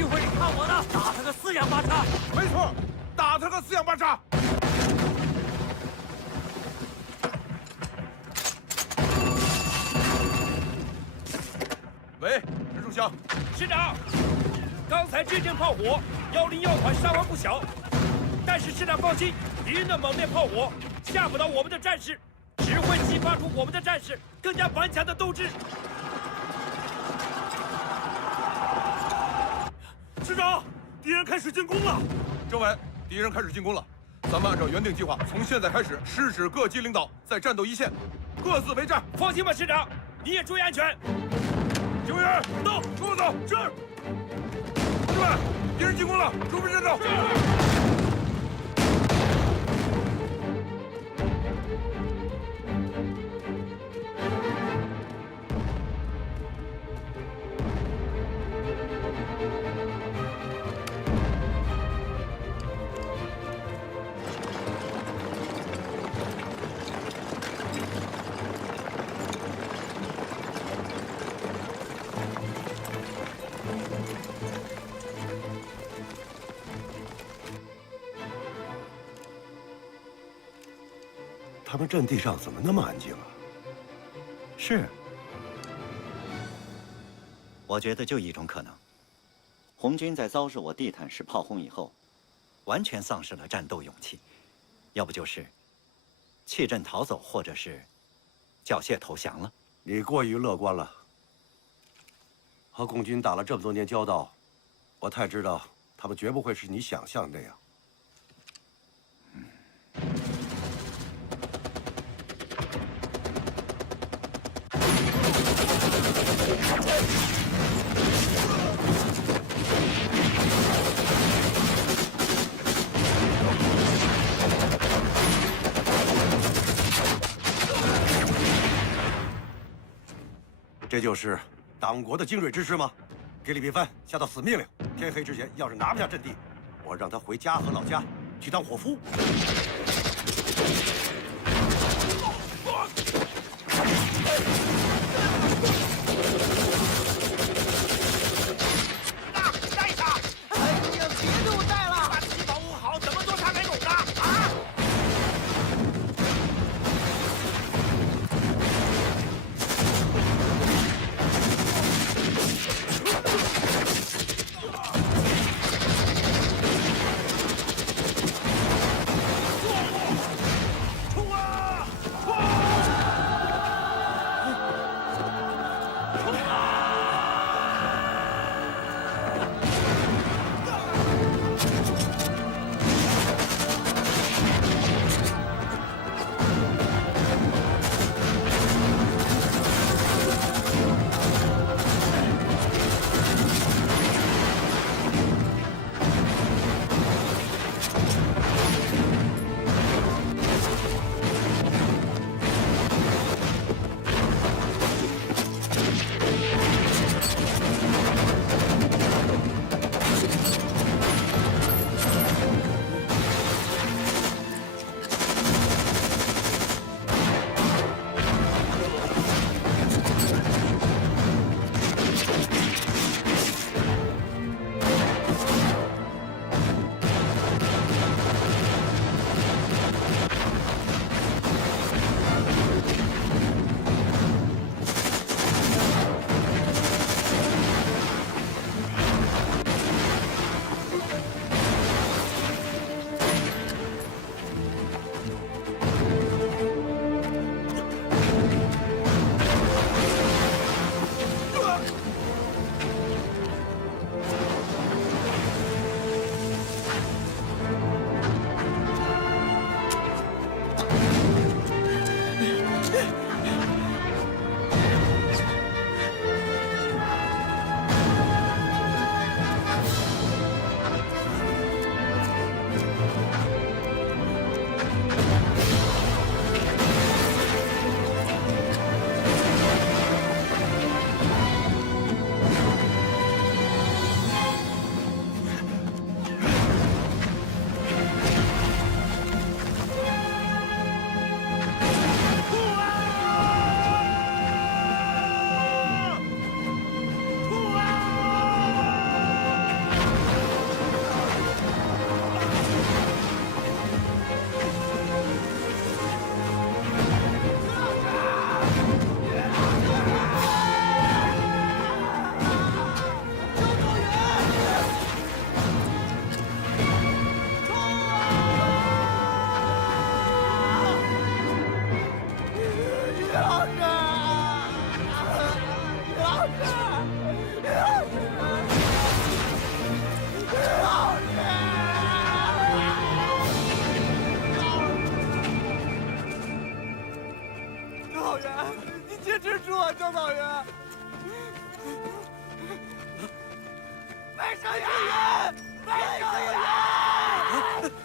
一会儿你看我的，打他个四仰八叉。没错，打他个四仰八叉。喂，陈树湘。师长，刚才这阵炮火，101团伤亡不小，但是师长放心，敌人的猛烈炮火吓不倒我们的战士，只会激发出我们的战士更加顽强的斗志。师长，敌人开始进攻了。郑文，敌人开始进攻了，咱们按照原定计划，从现在开始施指各级领导在战斗一线，各自为战。放心吧，师长，你也注意安全。警卫员到，跟我走。是。同志们，敌人进攻了，准备战斗。他们阵地上怎么那么安静啊？是，我觉得就一种可能，红军在遭受我地毯式炮轰以后，完全丧失了战斗勇气，要不就是弃阵逃走，或者是缴械投降了。你过于乐观了。和共军打了这么多年交道，我太知道他们绝不会是你想象的那样。这就是党国的精锐之师吗？给李必帆下到死命令，天黑之前要是拿不下阵地，我让他回家和老家去当伙夫。带一下！哎呀，别动带了！把自己保护好，怎么做啥没懂的啊？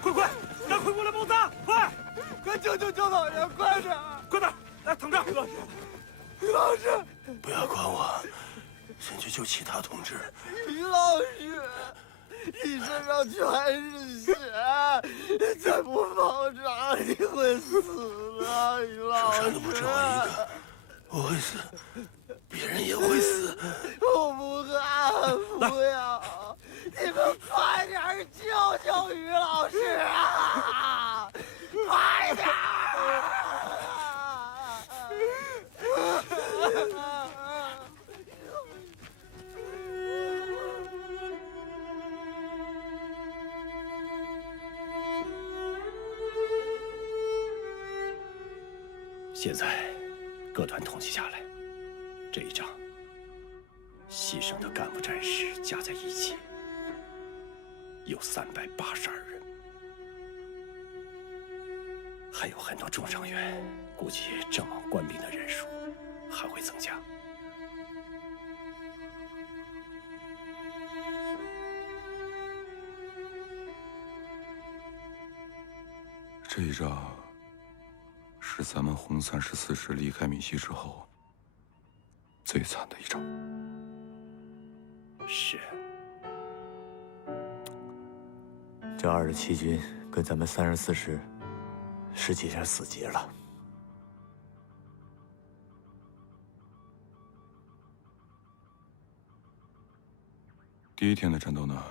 快快，赶快过来包扎！快，快救救焦老爷！快点！快点，来等着。于老师，于老师，不要管我，先去救其他同志。于老师，你身上全是血，再不包扎你会死的，于老师。受伤的不止我一个，我会死，别人也会死。我不干，不要！你们快点救救于老师啊！快点！现在，各团统计下来，这一仗牺牲的干部战士加在一起有382人，还有很多重伤员，估计阵亡官兵的人数还会增加。这一仗是咱们红34师离开闽西之后最惨的一仗。是。这27军跟咱们34师实际上死结了。第一天的战斗呢，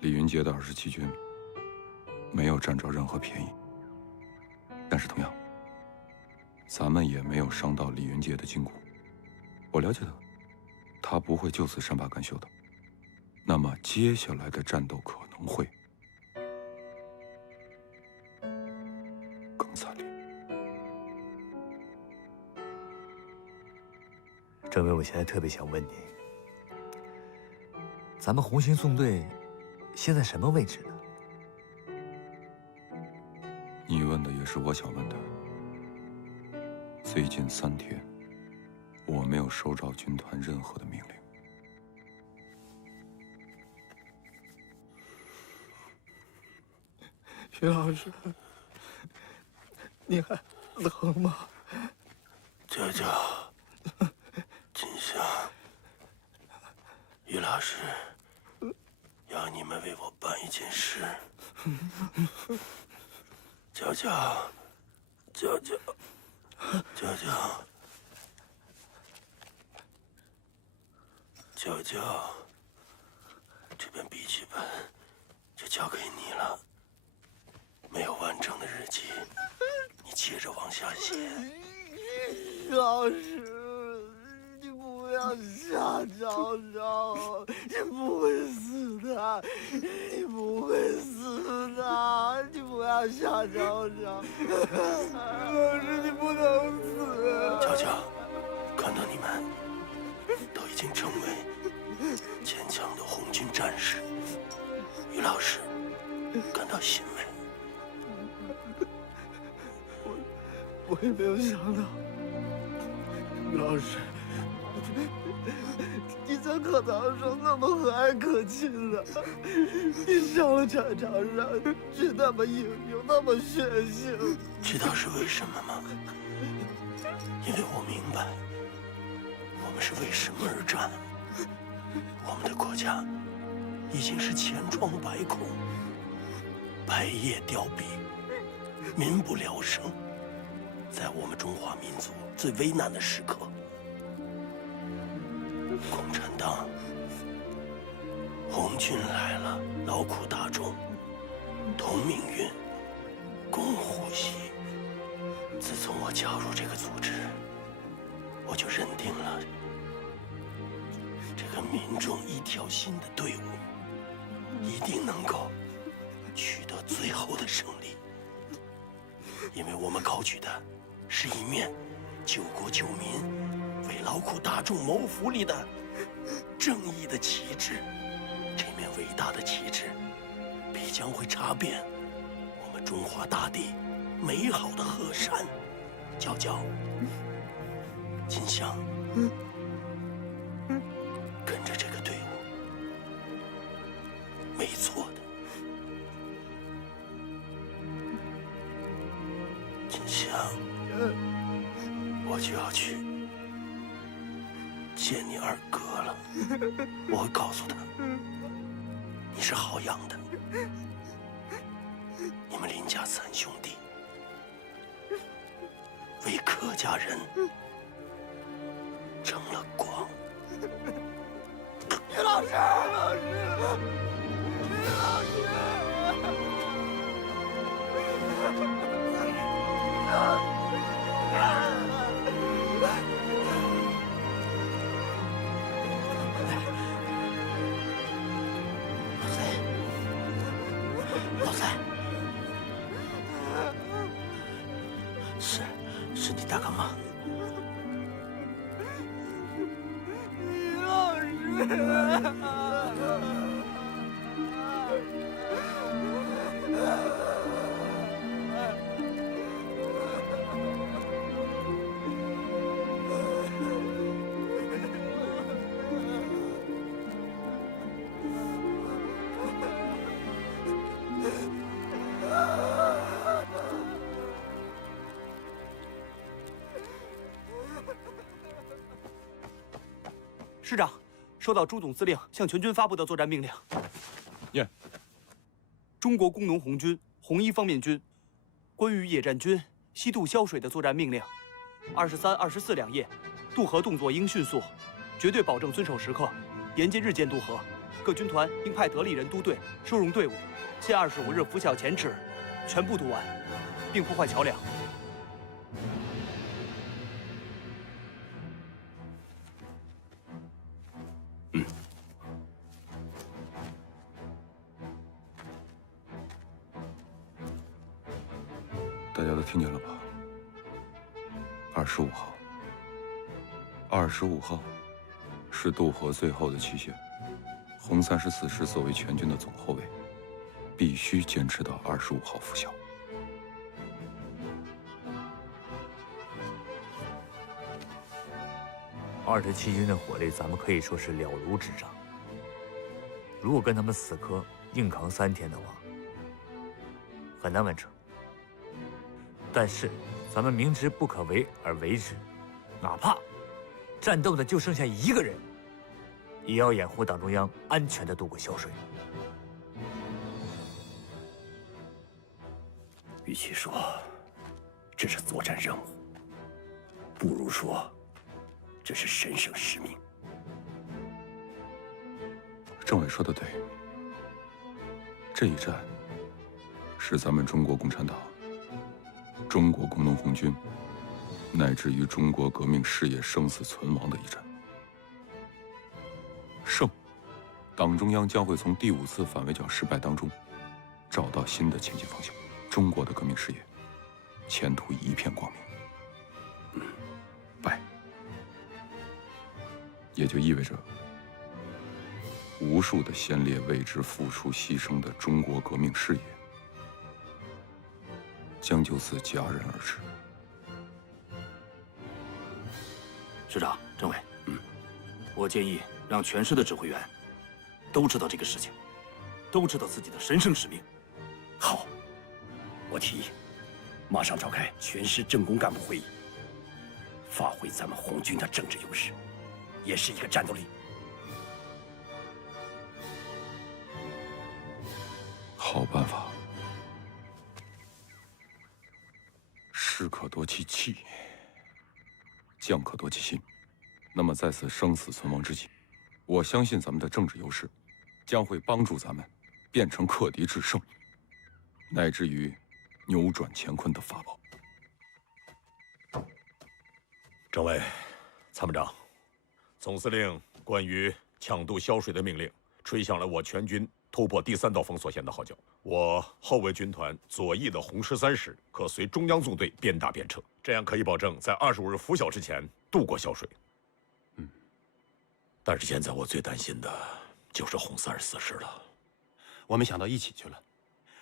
李云杰的27军没有占着任何便宜，但是同样，咱们也没有伤到李云杰的筋骨。我了解的，他不会就此善罢甘休的。那么接下来的战斗可能会更惨烈。政委，我现在特别想问你，咱们红星纵队现在什么位置呢？你问的也是我想问的。最近3天，我没有收到军团任何的命令。于老师，你还冷吗？舅舅，金香，于老师，要你们为我办一件事。舅舅，舅舅，舅舅，舅舅，这本笔记本就交给你了。没有完成的日记，你接着往下写。于老师，你不要吓昭昭，你不会死的，你不会死的，你不要吓昭昭。老师，你不能死。娇娇，看到你们都已经成为坚强的红军战士，于老师感到欣慰。我也没有想到，于老师，你在课堂上那么和蔼可亲的，你上了战场上却那么英勇，那么血腥。知道是为什么吗？因为我明白，我们是为什么而战。我们的国家已经是千疮百孔，百业凋敝，民不聊生。在我们中华民族最危难的时刻，共产党、红军来了，劳苦大众同命运，共呼吸。自从我加入这个组织，我就认定了这个民众一条心的队伍一定能够取得最后的胜利，因为我们高举的是一面救国救民、为劳苦大众谋福利的正义的旗帜。这面伟大的旗帜必将会插遍我们中华大地美好的河山。娇娇，金香，跟着这个队伍没错的。锦香，我就要去见你二哥了。我会告诉他，你是好养的，你们林家3兄弟为客家人争了光。于老师，老师，于老师。老三，是你大干妈。于老师。师长，收到朱总司令向全军发布的作战命令。念。中国工农红军红一方面军关于野战军西渡萧水的作战命令：23、24两夜，渡河动作应迅速，绝对保证遵守时刻，严禁日间渡河。各军团应派得力人督队，收容队伍，限25日拂晓前止，全部渡完，并破坏桥梁。大家都听见了吧？25号，25号是渡河最后的期限。红34师作为全军的总后卫，必须坚持到25号拂晓。27军的火力，咱们可以说是了如指掌。如果跟他们死磕硬扛3天的话，很难完成。但是，咱们明知不可为而为之，哪怕战斗的就剩下1个人，也要掩护党中央安全地渡过萧水。与其说这是作战任务，不如说这是神圣使命。政委说的对，这一战是咱们中国共产党、中国工农红军，乃至于中国革命事业生死存亡的一战。胜，党中央将会从第5次反围剿失败当中找到新的前进方向，中国的革命事业前途一片光明。败，也就意味着无数的先烈为之付出牺牲的中国革命事业将就此戛然而止。师长、政委，我建议让全师的指挥员都知道这个事情，都知道自己的神圣使命。好，我提议马上召开全师政工干部会议，发挥咱们红军的政治优势，也是一个战斗力。好办法。士可夺其气，将可夺其心。那么在此生死存亡之际，我相信咱们的政治优势将会帮助咱们变成克敌制胜，乃至于扭转乾坤的法宝。政委、参谋长，总司令关于抢渡萧水的命令吹响了我全军突破第3道封锁线的号角。我后卫军团左翼的红13师可随中央纵队边打边撤，这样可以保证在25日拂晓之前渡过萧水。但是现在我最担心的就是红34师了。我们想到一起去了。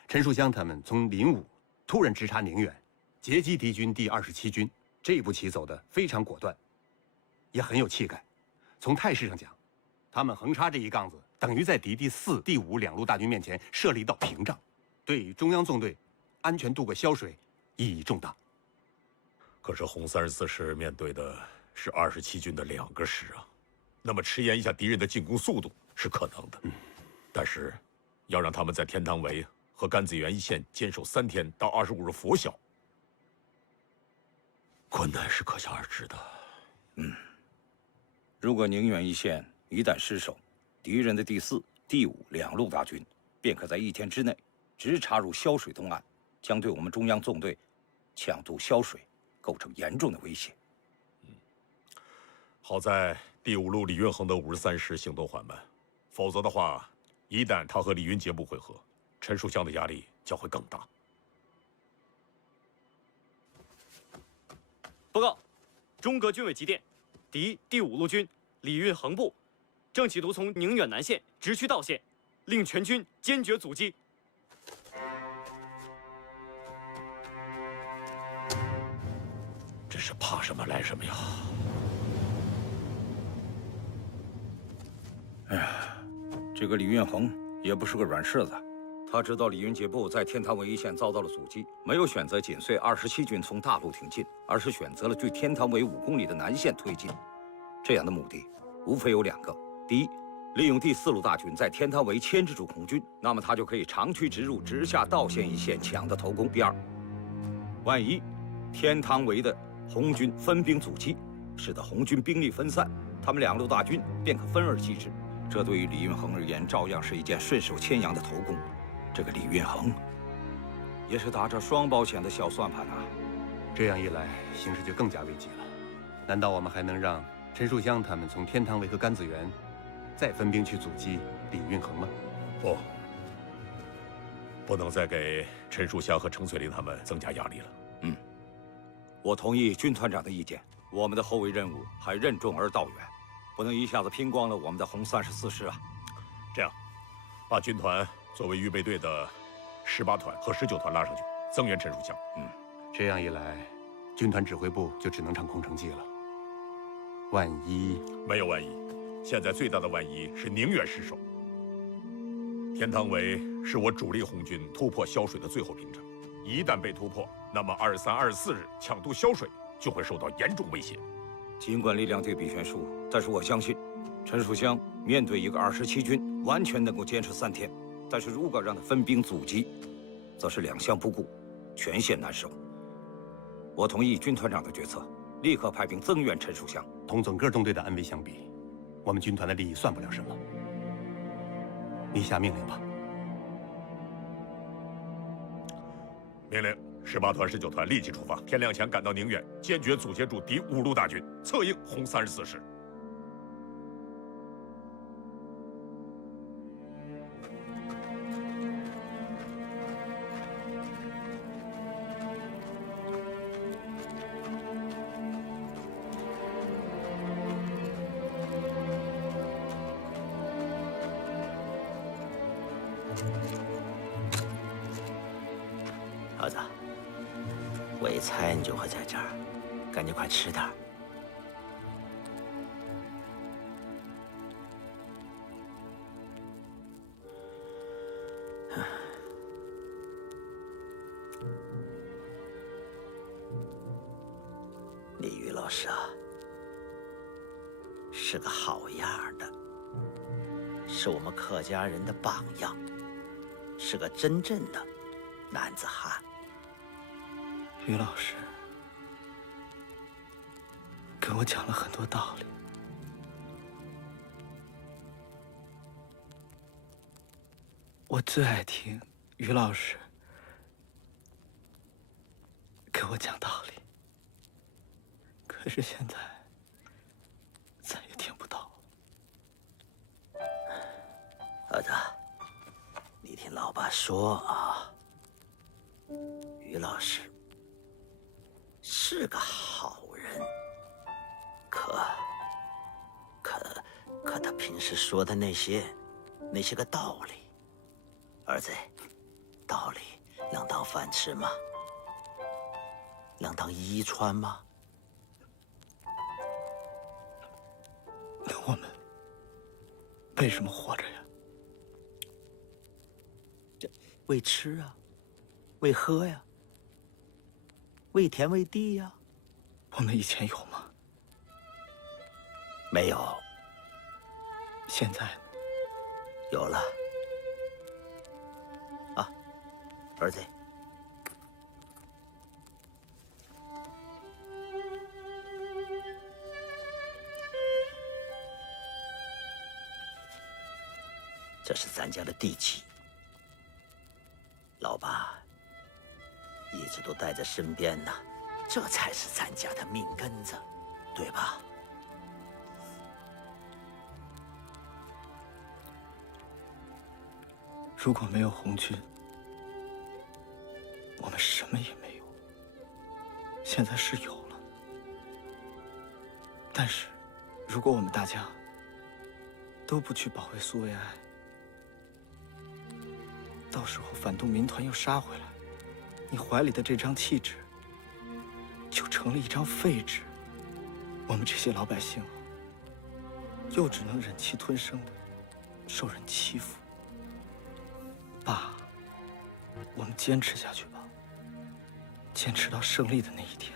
陈树湘他们从临武突然直插宁远，截击敌军第27军，这一步棋走得非常果断，也很有气概。从态势上讲，他们横插这一杠子等于在敌第4、第5两路大军面前设立一道屏障，对中央纵队安全渡过萧水意义重大。可是红34师面对的是27军的2个师啊，那么迟延一下敌人的进攻速度是可能的，但是要让他们在天堂围和甘子园一线坚守3天到25日拂晓，困难是可想而知的。如果宁远一线一旦失守，敌人的第4、第5两路大军便可在1天之内直插入萧水东岸，将对我们中央纵队抢渡萧水构成严重的威胁。好在第5路李运衡的53师行动缓慢，否则的话，一旦他和李云杰部会合，陈树湘的压力将会更大。报告，中革军委急电，敌第5路军李运衡部正企图从宁远南线直趋道县，令全军坚决阻击。真是怕什么来什么呀！哎呀，这个李运衡也不是个软柿子，他知道李云杰部在天堂围一线遭到了阻击，没有选择紧随27军从大路挺进，而是选择了距天堂围5公里的南线推进。这样的目的无非有2个：第一，利用第4路大军在天堂围牵制住红军，那么他就可以长驱直入，直下道县一线抢得头功；第二，万一天堂围的红军分兵阻击，使得红军兵力分散，他们2路大军便可分而击之。这对于李运衡而言，照样是一件顺手牵羊的头功。这个李运衡也是打着双保险的小算盘啊！这样一来，形势就更加危急了。难道我们还能让陈树湘他们从天堂围和甘子园再分兵去阻击李运衡吗？不能再给陈树湘和程翠玲他们增加压力了。我同意军团长的意见，我们的后卫任务还任重而道远，不能一下子拼光了我们的红34师啊！这样，把军团作为预备队的18团和19团拉上去，增援陈树湘。这样一来，军团指挥部就只能唱空城计了。万一……没有万一，现在最大的万一是宁远失守。天堂围是我主力红军突破萧水的最后屏障，一旦被突破，那么23、24日抢渡萧水就会受到严重威胁。尽管力量对比悬殊，但是我相信，陈树湘面对一个27军，完全能够坚持3天。但是如果让他分兵阻击，则是两项不顾，全线难守。我同意军团长的决策，立刻派兵增援陈树湘。同整个中队的安危相比，我们军团的利益算不了什么。你下命令吧。命令18团、19团立即出发，天亮前赶到宁远，坚决阻截住敌5路大军，策应红34师。儿子，喂菜你就会在这儿，赶紧快吃点儿。李玉老师啊，是个好样的，是我们客家人的榜样，是个真正的男子汉。于老师跟我讲了很多道理，我最爱听于老师跟我讲道理，可是现在再也听不到了。儿子，你听老爸说啊，于老师是个好人，可他平时说的那些个道理，儿子，道理能当饭吃吗？能当衣穿吗？那我们为什么活着呀？这为吃啊，为喝呀，为田为地呀。我们以前有吗？没有。现在呢？有了。啊，儿子。这是咱家的地契，老爸一直都带在身边呢，这才是咱家的命根子，对吧？如果没有红军，我们什么也没有。现在是有了，但是如果我们大家都不去保卫苏维埃，到时候反动民团又杀回来，你怀里的这张弃纸就成了一张废纸。我们这些老百姓又只能忍气吞声的受人欺负。爸，我们坚持下去吧，坚持到胜利的那一天，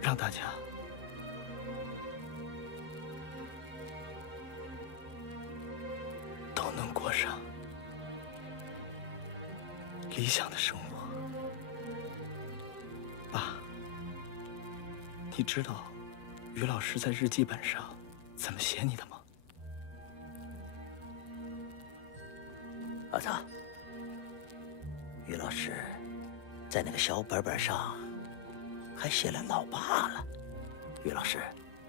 让大家都能过上理想的生活。爸，你知道于老师在日记本上怎么写你的吗？儿子，于老师在那个小本本上还写了老爸了。于老师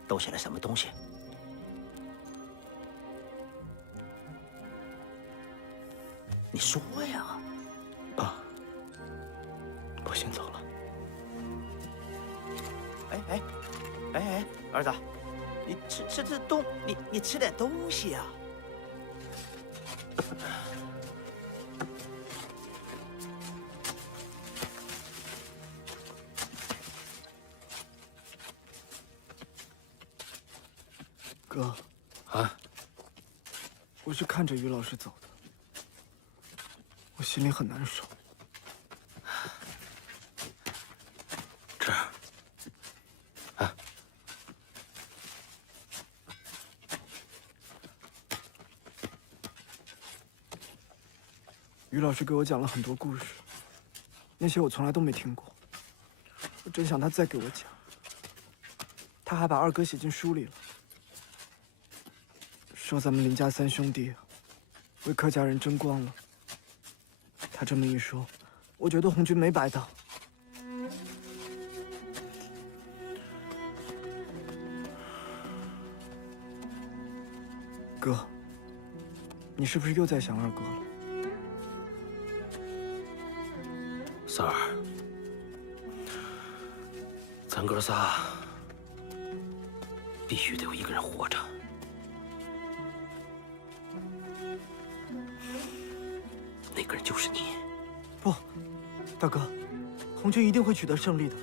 都写了什么东西？你说呀。爸，我先走了。哎，儿子，你你吃点东西呀。哥，啊，我是看着于老师走的，我心里很难受。这儿，啊，于老师给我讲了很多故事，那些我从来都没听过，我真想他再给我讲。他还把二哥写进书里了。说咱们林家三兄弟为客家人争光了。他这么一说，我觉得红军没白当。哥，你是不是又在想二哥了？三儿，咱哥仨必须得有一个人活着。那个人就是你。不，大哥，红军一定会取得胜利的。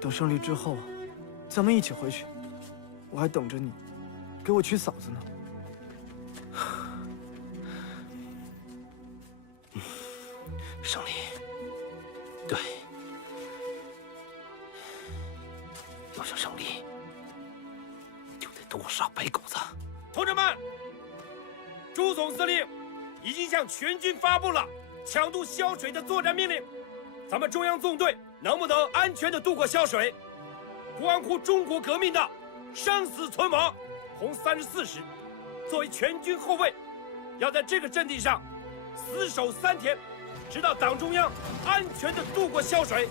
等胜利之后，咱们一起回去，我还等着你，给我娶嫂子呢。胜利，对，要想胜利，就得多杀白狗子。同志们，朱总司令已经向全军发布了抢渡萧水的作战命令。咱们中央纵队能不能安全地渡过萧水，关乎中国革命的生死存亡。红34师作为全军后卫，要在这个阵地上死守3天，直到党中央安全地渡过萧水。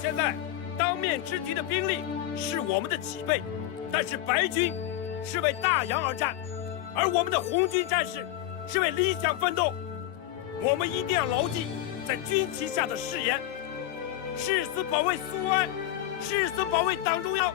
现在当面之敌的兵力是我们的几倍，但是白军是为大洋而战，而我们的红军战士是为理想奋斗。我们一定要牢记在军旗下的誓言：誓死保卫苏维埃，誓死保卫党中央，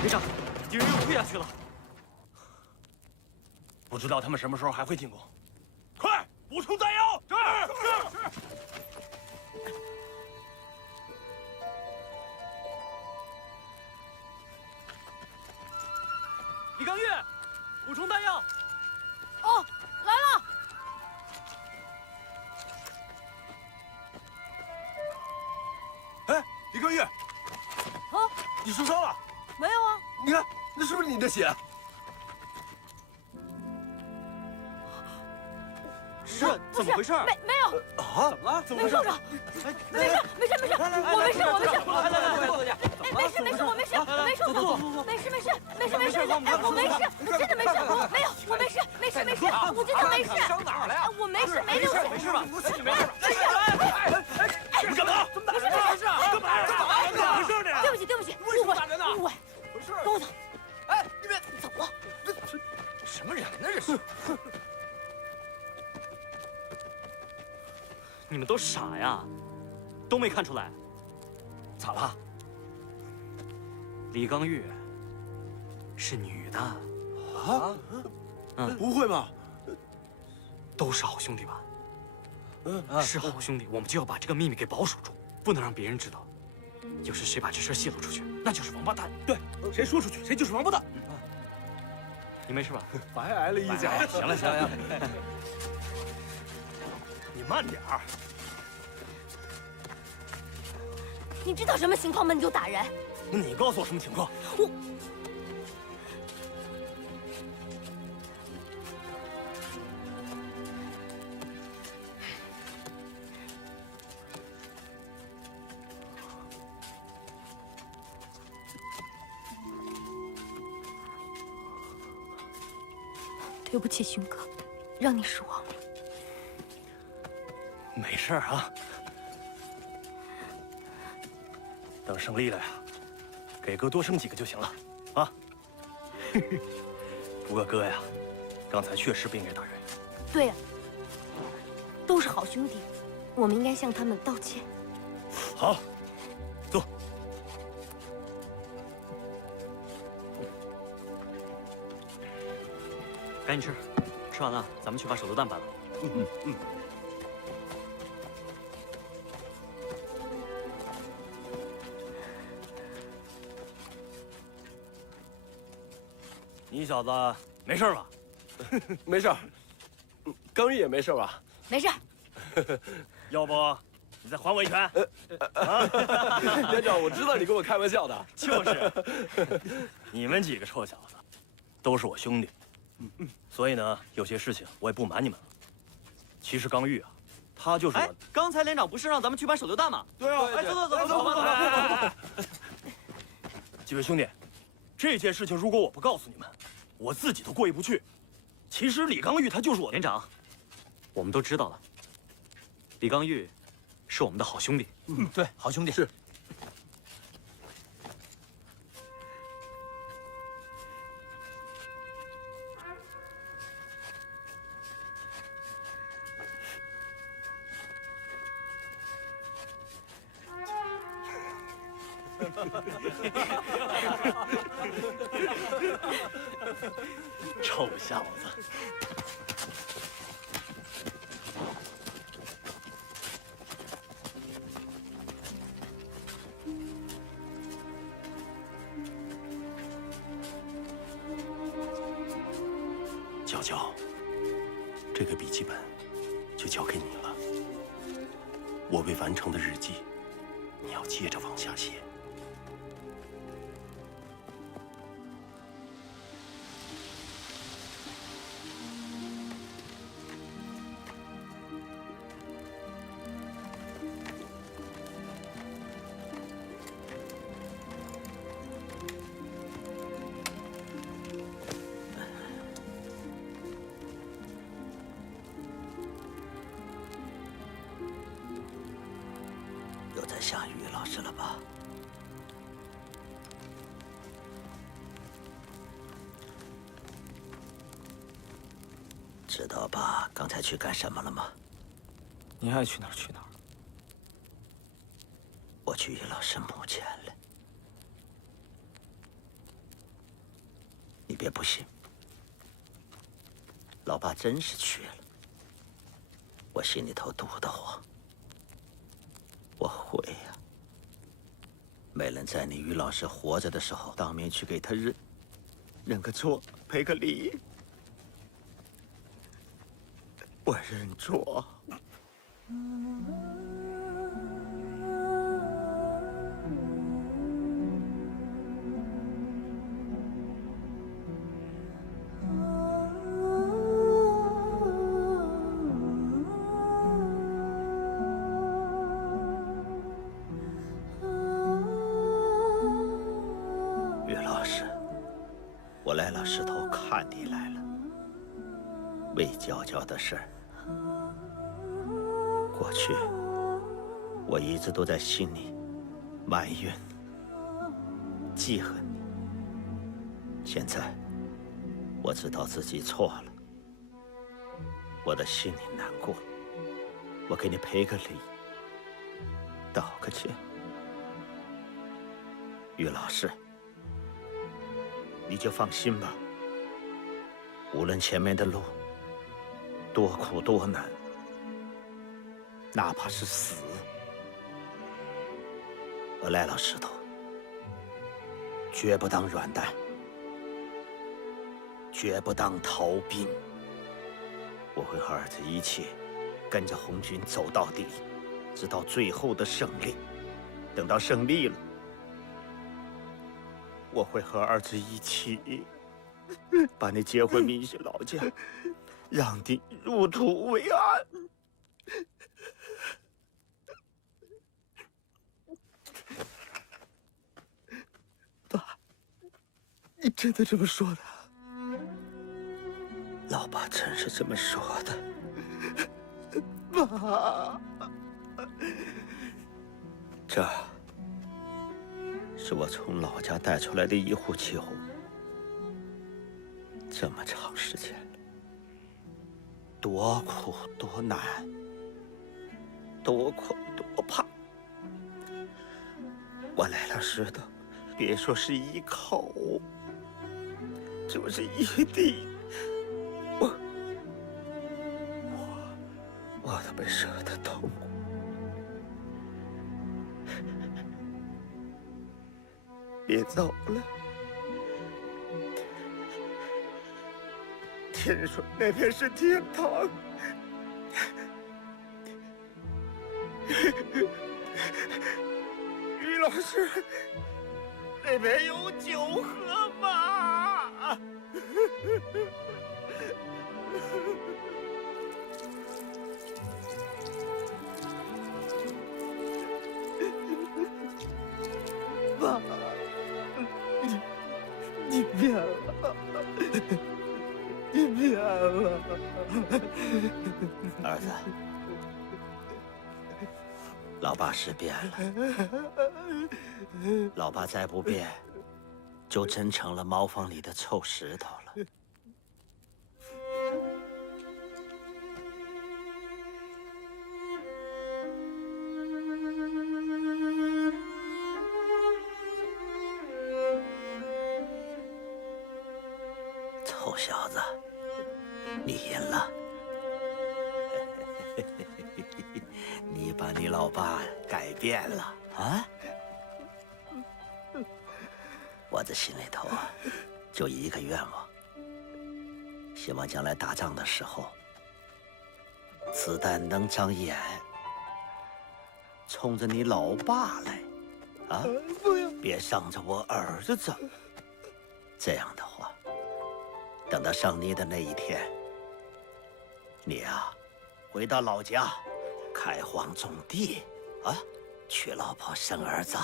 连长，敌人又退下去了。不知道他们什么时候还会进攻。快，补充弹药！是。李刚玉，补充弹药。哦，来了。哎，李刚玉，啊，你受伤了？没有啊。你看，那是不是你的血？是，怎么回事？没有。啊？怎么了？怎么回事？没受着。没事，我没事，我没事。没事，我没事，我没受伤。没事，哎，我没事，我真的没事，没有，我没事，没事，我真的没事。伤哪儿了呀？我没事，没流血。没事吧？你没事。你干嘛？怎么打人呢？没事，干嘛？怎么回事呢？对不起，误会。跟我走。哎，你别走了。什么人呢？这是。你们都傻呀，都没看出来。咋了？李刚玉是女的。啊？不会吧？都是好兄弟吧？是好兄弟，我们就要把这个秘密给保守住，不能让别人知道。要是谁把这事泄露出去，那就是王八蛋。对，谁说出去，谁就是王八蛋。你没事吧？白挨了一脚。行了，你慢点儿。你知道什么情况吗？你就打人。那你告诉我什么情况？对不起，勋哥，让你失望了。没事啊。等胜利了呀，给哥多生几个就行了，啊。不过哥呀，刚才确实不应该打人。对呀，都是好兄弟，我们应该向他们道歉。好，坐。赶紧吃，吃完了咱们去把手榴弹搬了。你小子没事吧？没事。刚玉也没事吧？没事。要不你再还我一拳？连长，我知道你跟我开玩笑的。就是，你们几个臭小子，都是我兄弟。所以呢，有些事情我也不瞒你们了。其实刚玉啊，他就是我。刚才连长不是让咱们去搬手榴弹吗？对啊。哎，走。几位兄弟，这件事情如果我不告诉你们，我自己都过意不去。其实李刚玉他就是我连长，我们都知道了。李刚玉是我们的好兄弟。对，好兄弟是。臭小子！娇娇，这个笔记本就交给你了。我未完成的日记，你要接着往下写。又在下雨，老师了吧？知道爸刚才去干什么了吗？你爱去哪儿去哪儿。我去于老师墓前了。你别不信，老爸真是去了。我心里头堵得慌。我悔呀，没能在你于老师活着的时候当面去给他认个错，赔个礼。我认错。于老师，我来了石头看你来了。魏娇娇的事儿，过去我一直都在心里埋怨你、记恨你。现在我知道自己错了，我的心里难过，我给你赔个礼，道个歉。于老师，你就放心吧，无论前面的路多苦多难，哪怕是死，我来了石头，绝不当软蛋，绝不当逃兵。我会和儿子一起跟着红军走到底，直到最后的胜利。等到胜利了，我会和儿子一起把你接回闽西老家，让你入土为安。爸，你真的这么说的？老爸真是这么说的。爸，这是我从老家带出来的一壶酒，这么长时间了，多苦多难，多困多怕，我来了石头，别说是一口，就是一滴，我都没舍得动过。别走了，听说那边是天堂，于老师，那边有酒喝吗？爸，你变了，你变了，儿子，老爸是变了，老爸再不变，就真成了茅房里的臭石头了。臭小子，你赢了。你把你老爸改变了啊！我这心里头啊，就一个愿望，希望将来打仗的时候，子弹能长眼，冲着你老爸来，啊！不要，别伤着我儿子。这样的话，等到生你的那一天，你啊，回到老家，开荒种地，啊，娶老婆生儿子。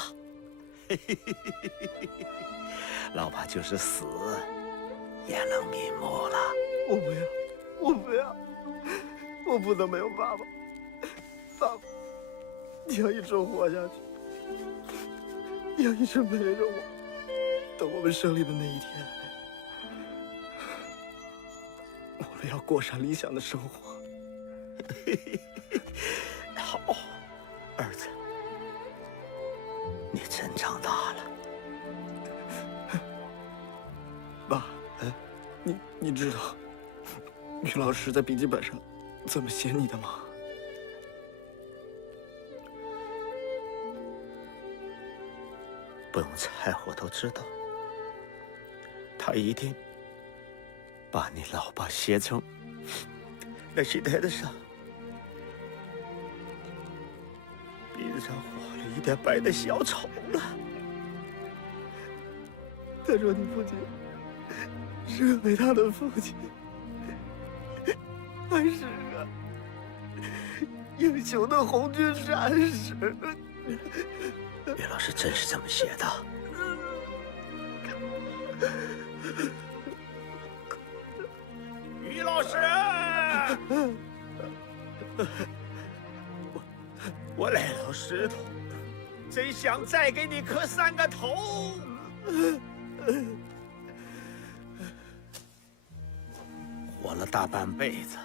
老爸就是死，也能瞑目了。我不要，我不要，我不能没有爸爸。爸爸，你要一直活下去，你要一直陪着我，等我们胜利的那一天，我们要过上理想的生活。好，儿子，你真长大了。爸，你知道于老师在笔记本上怎么写你的吗？不用猜，我都知道。他一定把你老爸写成那席台子上鼻子上画了一点白的小丑了。他说你父亲是个伟大的父亲，还是个英雄的红军战士。于老师真是这么写的。于老师，我来了，石头，真想再给你磕3个头。活了大半辈子，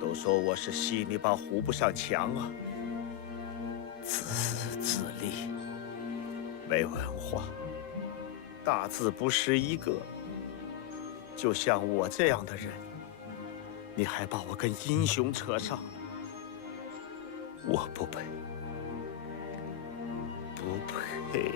都说我是稀泥巴糊不上墙啊，自私自利，没文化，大字不识一个。就像我这样的人，你还把我跟英雄扯上，我不配，不配。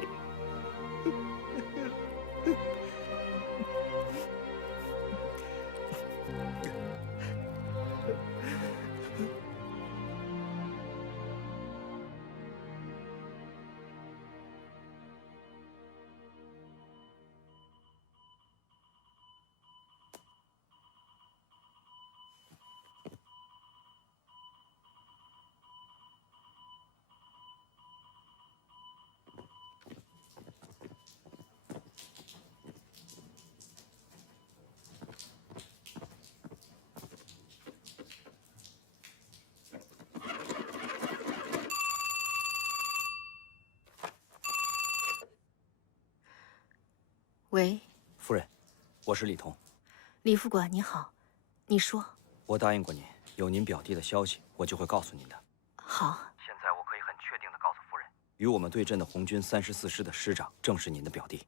喂，夫人，我是李彤。李副官你好，你说。我答应过您，有您表弟的消息，我就会告诉您的。好。现在我可以很确定的告诉夫人，与我们对阵的红军34师的师长正是您的表弟。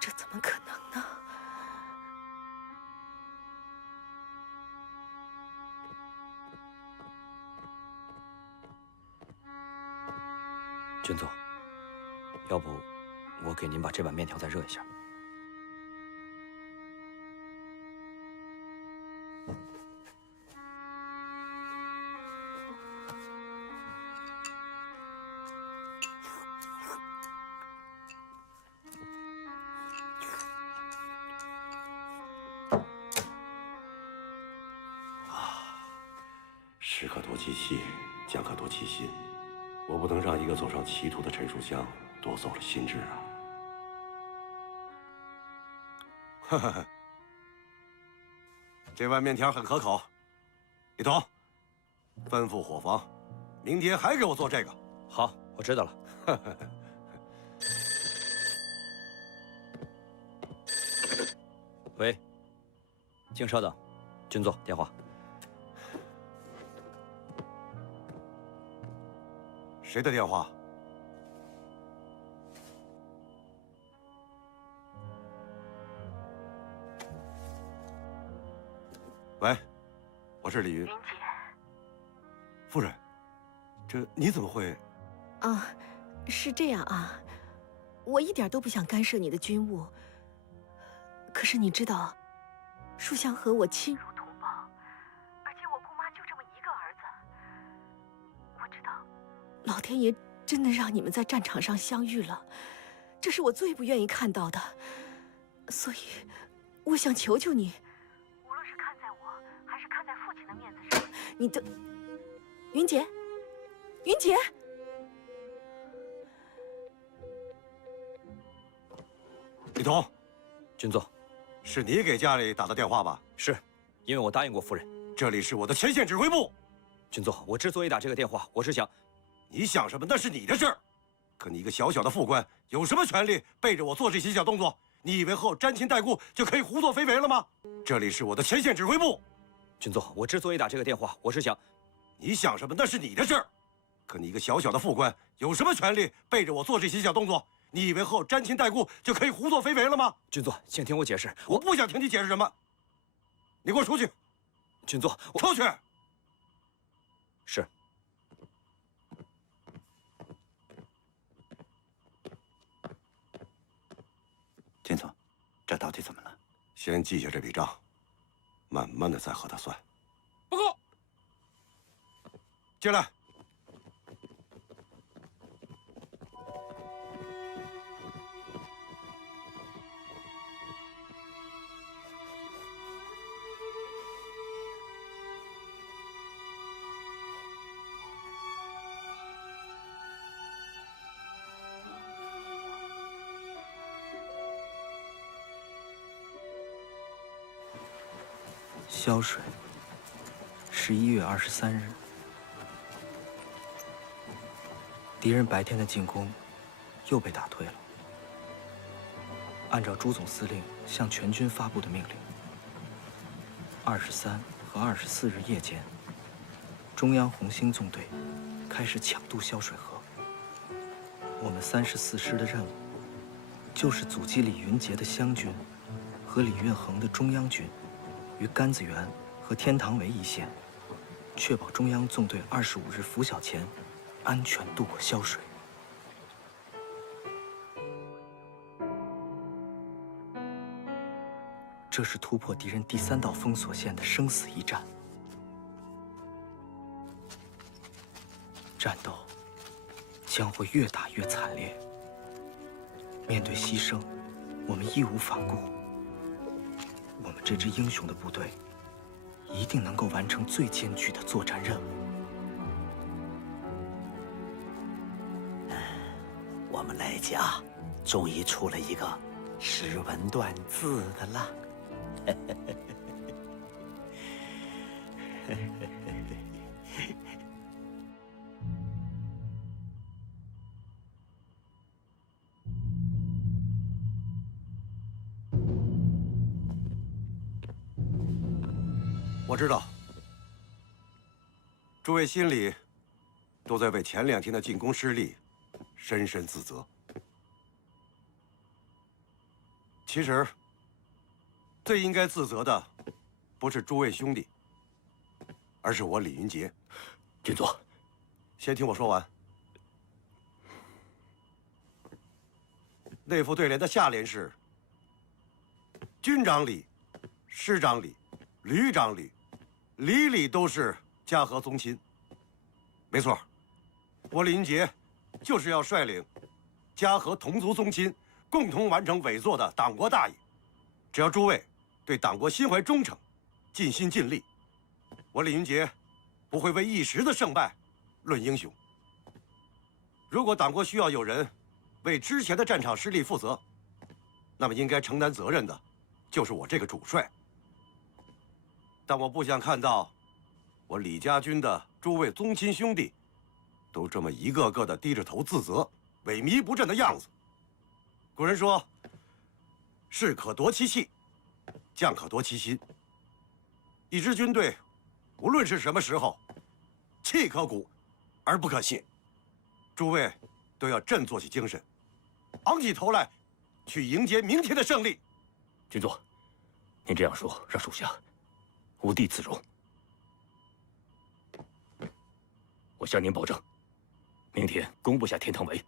这怎么可能呢？军座，要不我给您把这碗面条再热一下。士可夺其器，将可夺其心。我不能让一个走上歧途的陈树湘夺走了心智啊！哈哈，这碗面条很可口。李彤，吩咐伙房，明天还给我做这个。好，我知道了。喂，请稍等，军座电话。谁的电话？喂，我是李云。林姐。夫人，这你怎么会？啊，是这样啊，我一点都不想干涉你的军务。可是你知道，树湘和我亲如同胞，老天爷真的让你们在战场上相遇了，这是我最不愿意看到的。所以，我想求求你，无论是看在我，还是看在父亲的面子上，你的云杰，云杰。李彤，军座，是你给家里打的电话吧？是，因为我答应过夫人。这里是我的前线指挥部。军座，我之所以打这个电话，我是想，你想什么那是你的事儿，可你一个小小的副官，有什么权利背着我做这些小动作？你以为和我沾亲带故就可以胡作非为了吗？这里是我的前线指挥部。军座，我之所以打这个电话，我是想，你想什么那是你的事儿，可你一个小小的副官，有什么权利背着我做这些小动作？你以为和我沾亲带故就可以胡作非为了吗？军座，请听我解释。我不想听你解释什么，你给我出去！军座，出去！是。军座，这到底怎么了？先记下这笔账，慢慢的再和他算。报告。进来。萧水，11月23日，敌人白天的进攻又被打退了。按照朱总司令向全军发布的命令，23和24日夜间，中央红星纵队开始抢渡萧水河。我们34师的任务就是阻击李云杰的湘军和李运衡的中央军于甘子园和天堂围一线，确保中央纵队25日拂晓前安全渡过萧水。这是突破敌人第3道封锁线的生死一战，战斗将会越打越惨烈。面对牺牲，我们义无反顾。我们这支英雄的部队一定能够完成最艰巨的作战任务。我们赖家终于出了一个识文断字的了。我知道，诸位心里都在为前2天的进攻失利深深自责。其实，最应该自责的不是诸位兄弟，而是我李云杰。军座，先听我说完。内附对联的下联是：军长礼、师长礼、旅长礼，里里都是家和宗亲。没错，我李云杰就是要率领家和同族宗亲，共同完成伟祚的党国大业。只要诸位对党国心怀忠诚，尽心尽力，我李云杰不会为一时的胜败论英雄。如果党国需要有人为之前的战场失利负责，那么应该承担责任的就是我这个主帅。但我不想看到我李家军的诸位宗亲兄弟都这么一个个的低着头自责、萎靡不振的样子。古人说：“士可夺其气，将可夺其心。”一支军队，无论是什么时候，气可鼓，而不可泄。诸位都要振作起精神，昂起头来，去迎接明天的胜利。军座，您这样说，让属下无地自容。我向您保证，明天攻不下天堂围，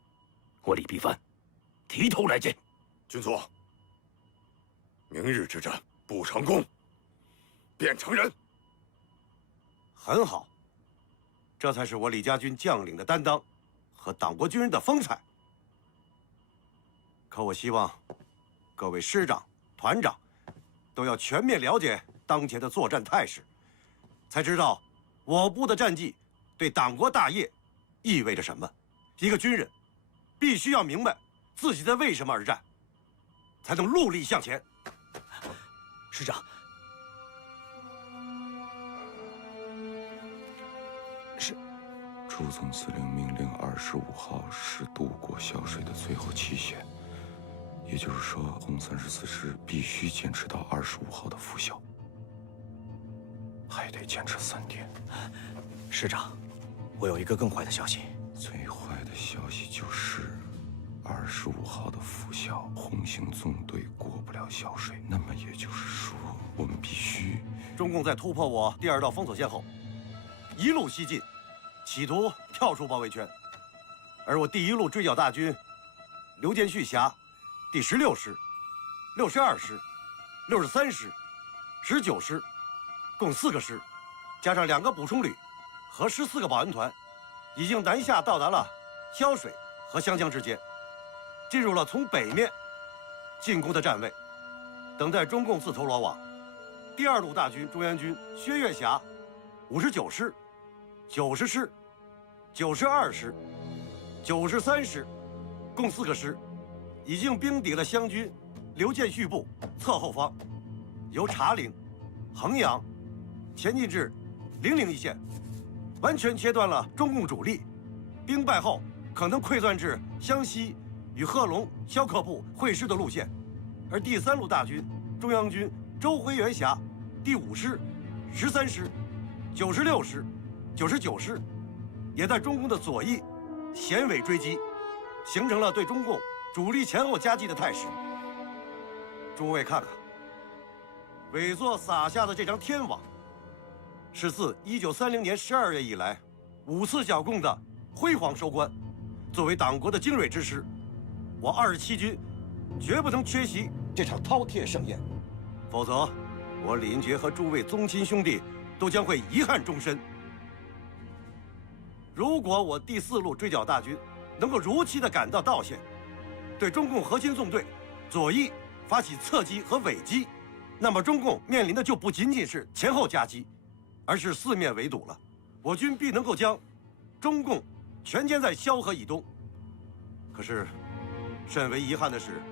我李必帆提头来见。军座，明日之战不成功，便成仁。很好，这才是我李家军将领的担当和党国军人的风采。可我希望各位师长、团长都要全面了解当前的作战态势，才知道我部的战绩对党国大业意味着什么。一个军人必须要明白自己在为什么而战，才能戮力向前。师长，朱总司令命令25号是渡过萧水的最后期限，也就是说，红34师必须坚持到25号的拂晓，还得坚持3天。师长，我有一个更坏的消息。最坏的消息就是，25号的拂晓，红星纵队过不了萧水。那么也就是说，我们必须……中共在突破我第2道封锁线后，一路西进，企图跳出包围圈。而我第1路追剿大军刘建绪辖第16师、62师、63师、19师，共4个师，加上2个补充旅和14个保安团，已经南下到达了萧水和湘江之间，进入了从北面进攻的站位，等待中共自投罗网。第2路大军中央军薛岳辖59师、90师、92师、93师，共4个师，已经兵抵了湘军刘建绪部侧后方，由茶陵、衡阳前进至零陵一线，完全切断了中共主力兵败后可能溃散至湘西与贺龙、萧克部会师的路线。而第3路大军中央军周辉元辖第5师、13师、96师、99师，也在中共的左翼衔尾追击，形成了对中共主力前后夹击的态势。诸位看看，伪作撒下的这张天网，是自1930年12月以来5次剿共的辉煌收官。作为党国的精锐之师，我27军绝不能缺席这场饕餮盛宴，否则我李云珏和诸位宗亲兄弟都将会遗憾终身。如果我第4路追剿大军能够如期地赶到道线，对中共核心纵队左翼发起侧击和尾击，那么中共面临的就不仅仅是前后夹击，而是4面围堵了。我军必能够将中共全歼在萧河以东。可是，甚为遗憾的是，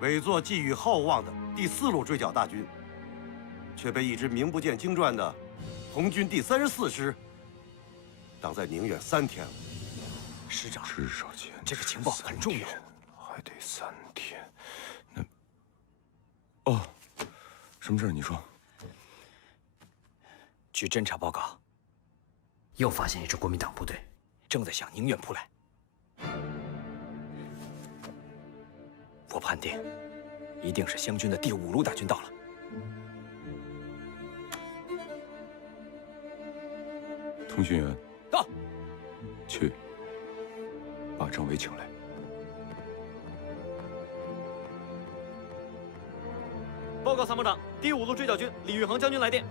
委座寄予厚望的第4路追剿大军，却被一支名不见经传的红军第34师挡在宁远3天了。师长，至少坚持这个情报很重要，还得3天。那……哦，什么事？你说。据侦察报告，又发现一支国民党部队正在向宁远扑来。我判定，一定是湘军的第5路大军到了。通讯员到，去把政委请来。报告参谋长，第5路追剿军李玉衡将军来电。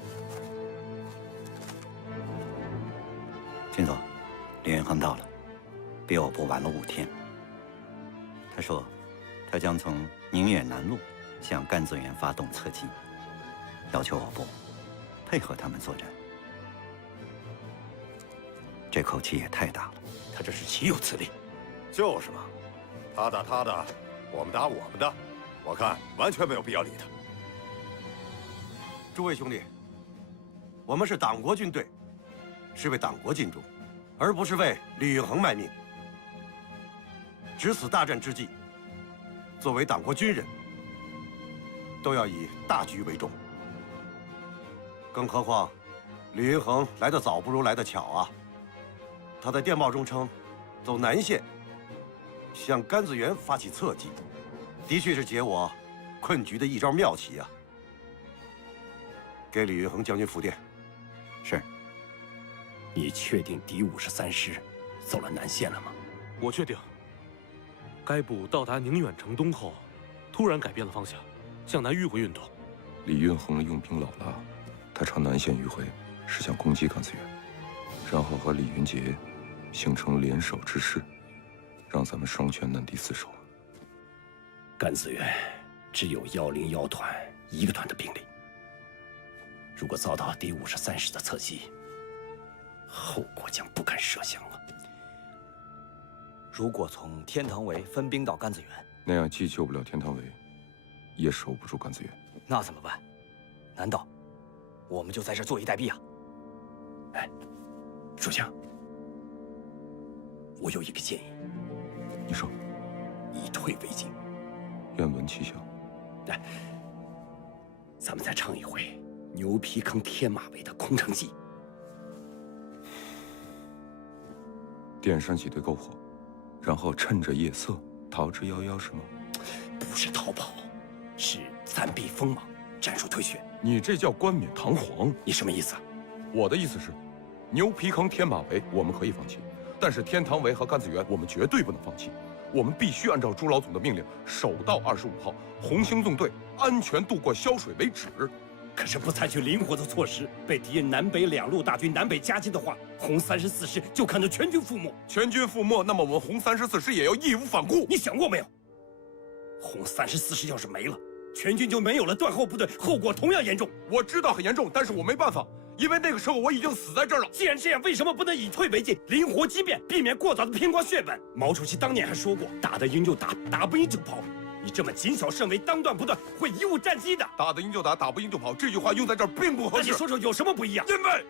军总，李云衡到了，比我部晚了5天。他说，他将从宁远南路向甘子园发动侧击，要求我部配合他们作战。这口气也太大了，他这是岂有此理！就是嘛，他打他的，我们打我们的，我看完全没有必要理他。诸位兄弟，我们是党国军队，是为党国尽忠，而不是为李运衡卖命。值此大战之际，作为党国军人，都要以大局为重。更何况，李运衡来得早不如来得巧啊！他在电报中称，走南线，向甘子园发起侧击，的确是解我困局的一招妙棋啊！给李运衡将军复电。是。你确定敌53师走了南线了吗？我确定。该部到达宁远城东后，突然改变了方向，向南迂回运动。李运衡用兵老辣，他朝南线迂回，是想攻击甘子园，然后和李云杰形成联手之势，让咱们双全难敌四手。甘子元只有101团一个团的兵力，如果遭到第53师的侧击，后果将不堪设想了。如果从天堂围分兵到甘子园，那样既救不了天堂围，也守不住甘子园。那怎么办？难道我们就在这坐以待毙啊？哎，属相，我有一个建议。你说。以退为进。愿闻其详。来，咱们再唱一回牛皮坑天马围的空城计。点上几堆篝火，然后趁着夜色逃之夭夭，是吗？不是逃跑，是暂避锋芒，战术退却。你这叫冠冕堂皇。你什么意思啊？我的意思是，牛皮坑天马围我们可以放弃，但是天堂围和甘子园我们绝对不能放弃。我们必须按照朱老总的命令，守到25号，红星纵队安全渡过潇水为止。可是不采取灵活的措施，被敌人南北2路大军南北夹击的话，红34师就可能全军覆没。全军覆没，那么我们红34师也要义无反顾。你想过没有？红34师要是没了，全军就没有了断后部队，后果同样严重。我知道很严重，但是我没办法，因为那个时候我已经死在这儿了。既然这样，为什么不能以退为进，灵活机变，避免过早的偏光血本？毛主席当年还说过，打得赢就打，打不赢就跑。你这么谨小慎微，当断不断，会贻误战机的。打得赢就打，打不赢就跑，这句话用在这儿并不合适。那你说说有什么不一样？因为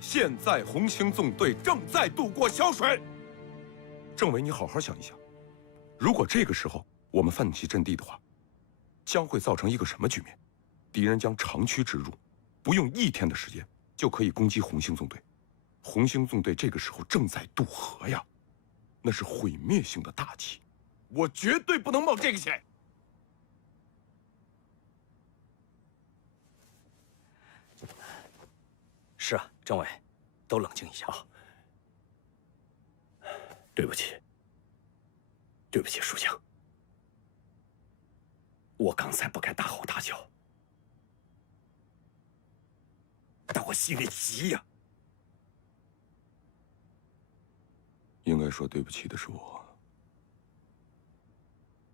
现在红星纵队正在渡过潇水。政委，你好好想一想，如果这个时候我们放弃阵地的话，将会造成一个什么局面？敌人将长驱直入，不用1天的时间就可以攻击红星纵队。红星纵队这个时候正在渡河呀，那是毁灭性的大忌，我绝对不能冒这个险。是啊，政委，都冷静一下。对不起，对不起，属相，我刚才不该大吼大叫，但我心里急呀。应该说对不起的是我。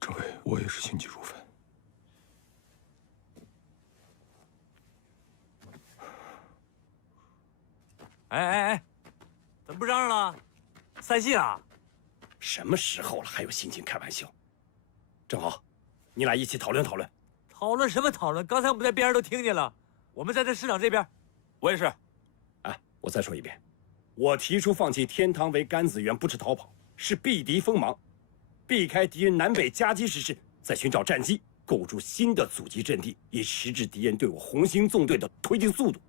政委，我也是心急如焚。哎，怎么不嚷嚷了？散戏啊？什么时候了，还有心情开玩笑？正好，你俩一起讨论讨论。讨论什么讨论？刚才我们在边上都听见了。我们站在市长这边。我也是。哎，我再说一遍，我提出放弃天堂围甘子园，不是逃跑，是避敌锋芒，避开敌人南北夹击之势，再寻找战机，构筑新的阻击阵地，以迟滞敌人对我红星纵队的推进速度。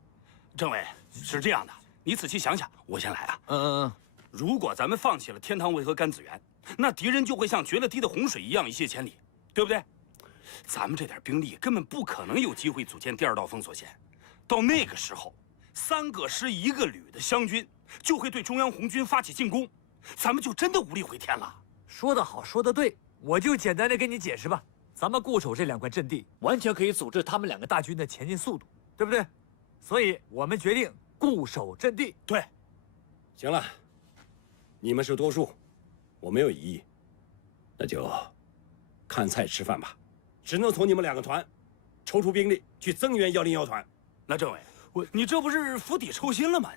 政委，是这样的，你仔细想想，我先来啊。如果咱们放弃了天堂围和甘子园，那敌人就会像决了堤的洪水一样一泻千里，对不对？咱们这点兵力根本不可能有机会组建第2道封锁线。到那个时候，3个师1个旅的湘军就会对中央红军发起进攻，咱们就真的无力回天了。说得好，说得对，我就简单的跟你解释吧。咱们固守这2块阵地，完全可以阻止他们2个大军的前进速度，对不对？所以我们决定固守阵地。对，行了，你们是多数，我没有异议，那就看菜吃饭吧。只能从你们2个团抽出兵力去增援101团。那政委，你这不是釜底抽薪了吗？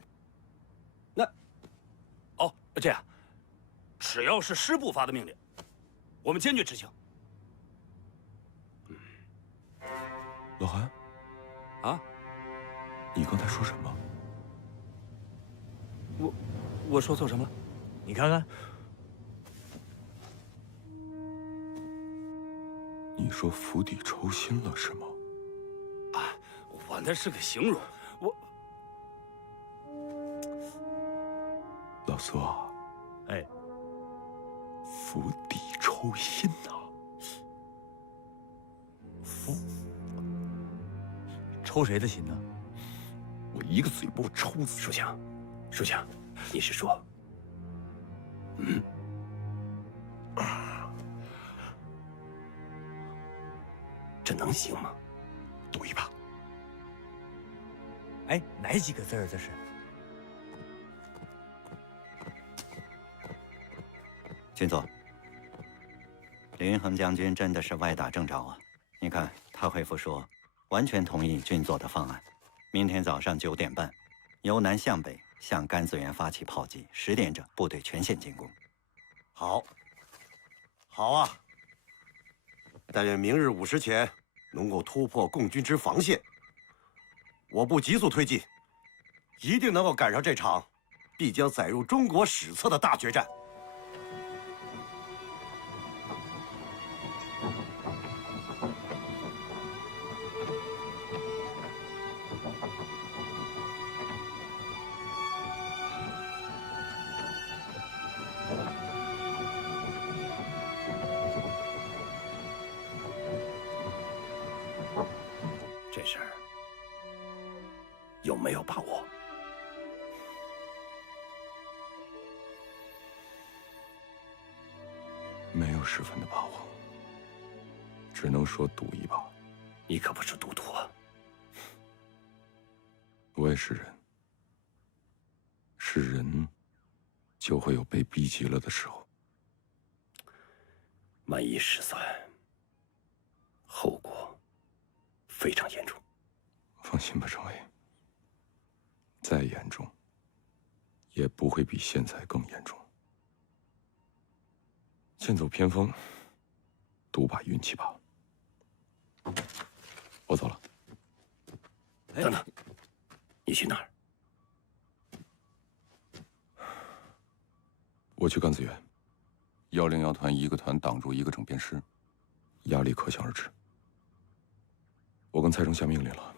哦，这样，只要是师部发的命令，我们坚决执行。老韩，啊，你刚才说什么？我说错什么了？你看看。你说釜底抽薪了是吗？啊，我那是个形容。老苏啊，哎，釜底抽薪呐、抽谁的心呢？我一个嘴巴抽死。属相，属相，你是说，这能行吗？赌一把。哎，哪几个字儿这是？军座，李云衡将军真的是歪打正着啊！你看，他回复说，完全同意军座的方案。明天早上9点半，由南向北向甘子园发起炮击，10点整部队全线进攻。好，好啊！但愿明日5时前能够突破共军之防线。我部急速推进，一定能够赶上这场必将载入中国史册的大决战。这事儿有没有把握？没有10分的把握，只能说赌一把。你可不是赌徒啊！我也是人，是人，就会有被逼急了的时候。万一失算，后果非常严重。放心吧，政委，再严重，也不会比现在更严重。剑走偏锋，赌把运气吧。我走了。等等，你去哪儿？我去甘子园，101团一个团挡住一个整编师，压力可想而知。我跟蔡成下命令了，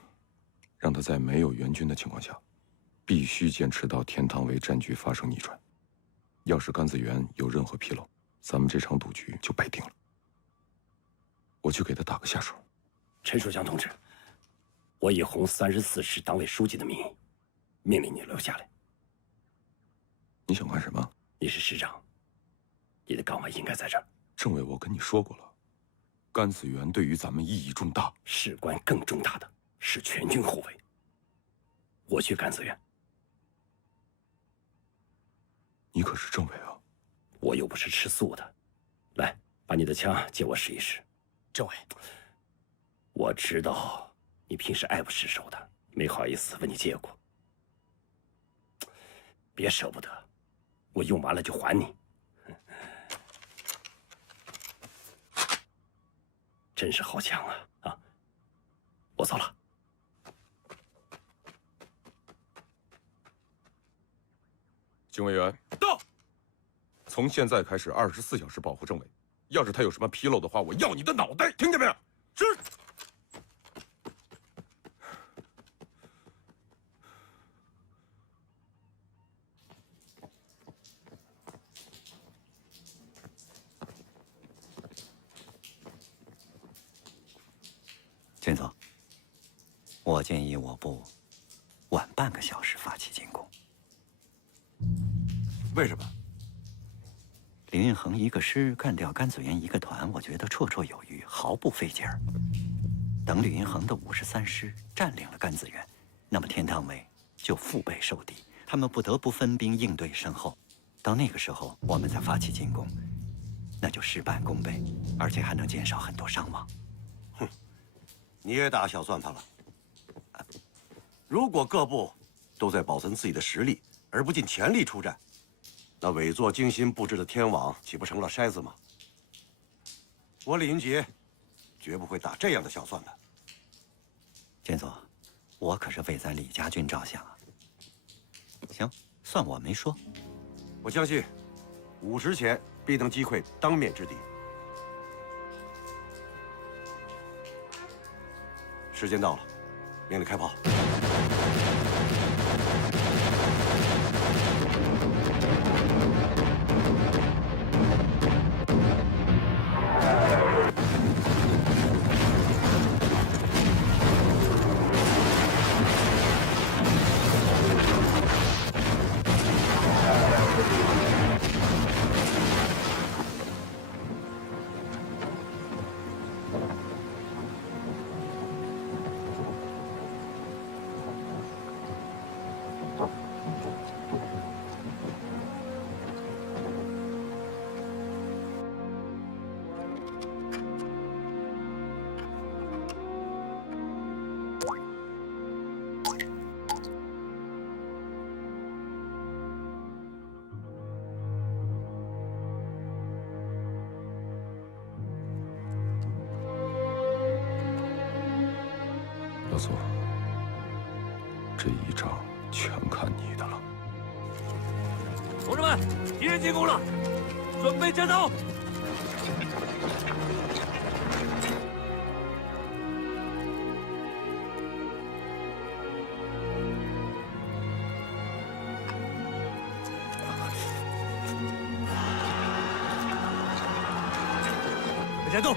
让他在没有援军的情况下，必须坚持到天堂围战局发生逆转。要是甘子园有任何纰漏，咱们这场赌局就败定了。我去给他打个下手。陈树祥同志，我以红34师党委书记的名义，命令你留下来。你想干什么？你是师长，你的岗位应该在这儿。政委，我跟你说过了，甘子园对于咱们意义重大，事关更重大的是全军护卫。我去甘子园。你可是政委啊！我又不是吃素的。来，把你的枪借我试一试。政委，我知道你平时爱不释手的，没好意思问你借过。别舍不得，我用完了就还你。真是好枪啊！啊，我走了。警卫员到。从现在开始24小时保护政委，要是他有什么纰漏的话，我要你的脑袋，听见没有？是。军座，我建议我部晚半个小时发起进攻。为什么？李运衡一个师干掉甘子园一个团，我觉得绰绰有余，毫不费劲儿。等李运衡的53师占领了甘子园，那么天堂围就腹背受敌，他们不得不分兵应对身后。到那个时候，我们再发起进攻，那就事半功倍，而且还能减少很多伤亡。哼，你也打小算盘了。如果各部都在保存自己的实力，而不尽全力出战，那委座精心布置的天网岂不成了筛子吗？我李云杰绝不会打这样的小算盘。军座，我可是为咱李家军着想啊。行，算我没说。我相信5时前必能击溃当面之敌。时间到了，命令开炮。这一仗全看你的了。同志们，敌人进攻了，准备战斗！战斗！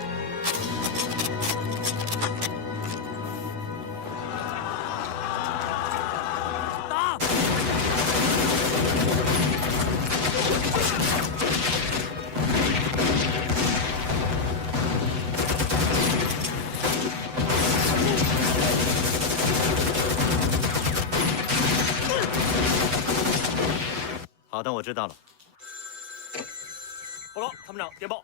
打！好的，我知道了。报告，参谋长，电报。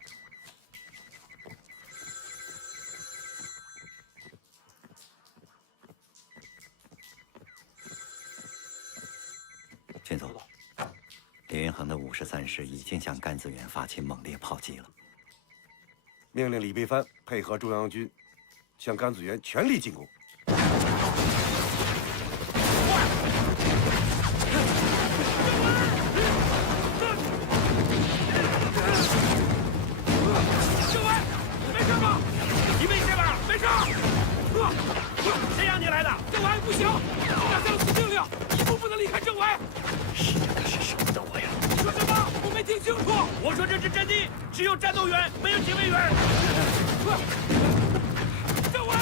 军总，李云衡的53师已经向甘子园发起猛烈炮击了。命令李备藩配合中央军，向甘子园全力进攻。政委，没事吧？你没事吧？没事。谁让你来的？政委不行，我下了次命令，一步不能离开政委。是什么的我呀？说什么？我没听清楚。我说这是阵地，只有战斗员，没有警卫员。政委。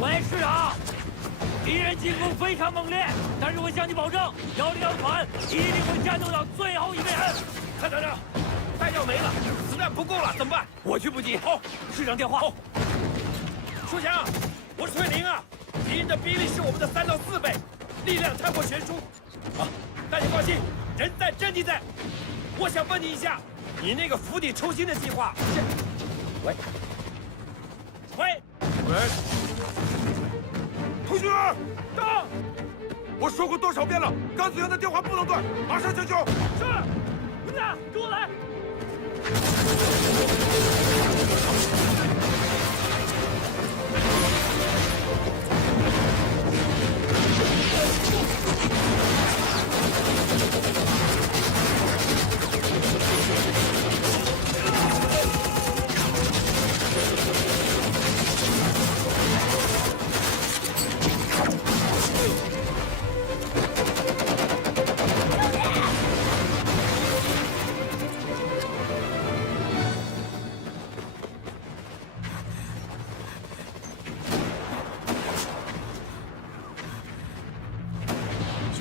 喂，师长，敌人进攻非常猛烈，但是我向你保证，102团一定会战斗到最后一个人。参谋长，弹药没了，子弹不够了，怎么办？我去补给。好，师长电话。好。书强，我是翠玲啊，敌人的兵力是我们的3到4倍，力量太过悬殊。啊，但你放心，人在阵地在。我想问你一下，你那个釜底抽薪的计划是？喂。同学，到！我说过多少遍了，甘子园的电话不能断，马上求救。是。文子，跟我来。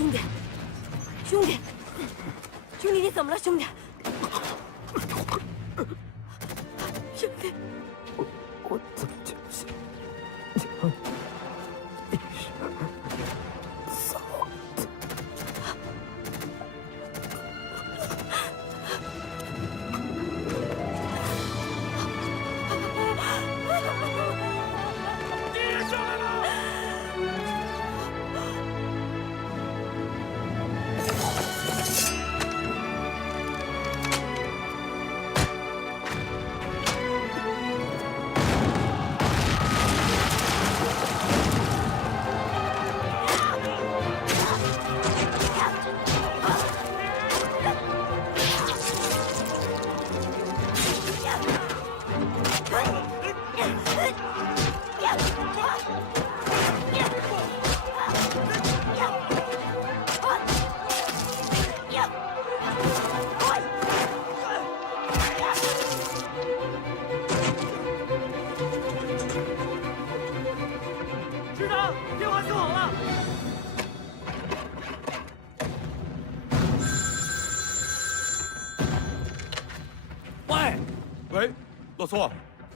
兄弟，你怎么了，兄弟？兄弟，我怎么就想你是嫂子？敌人上来了！师长，电话修好了。喂，洛苏，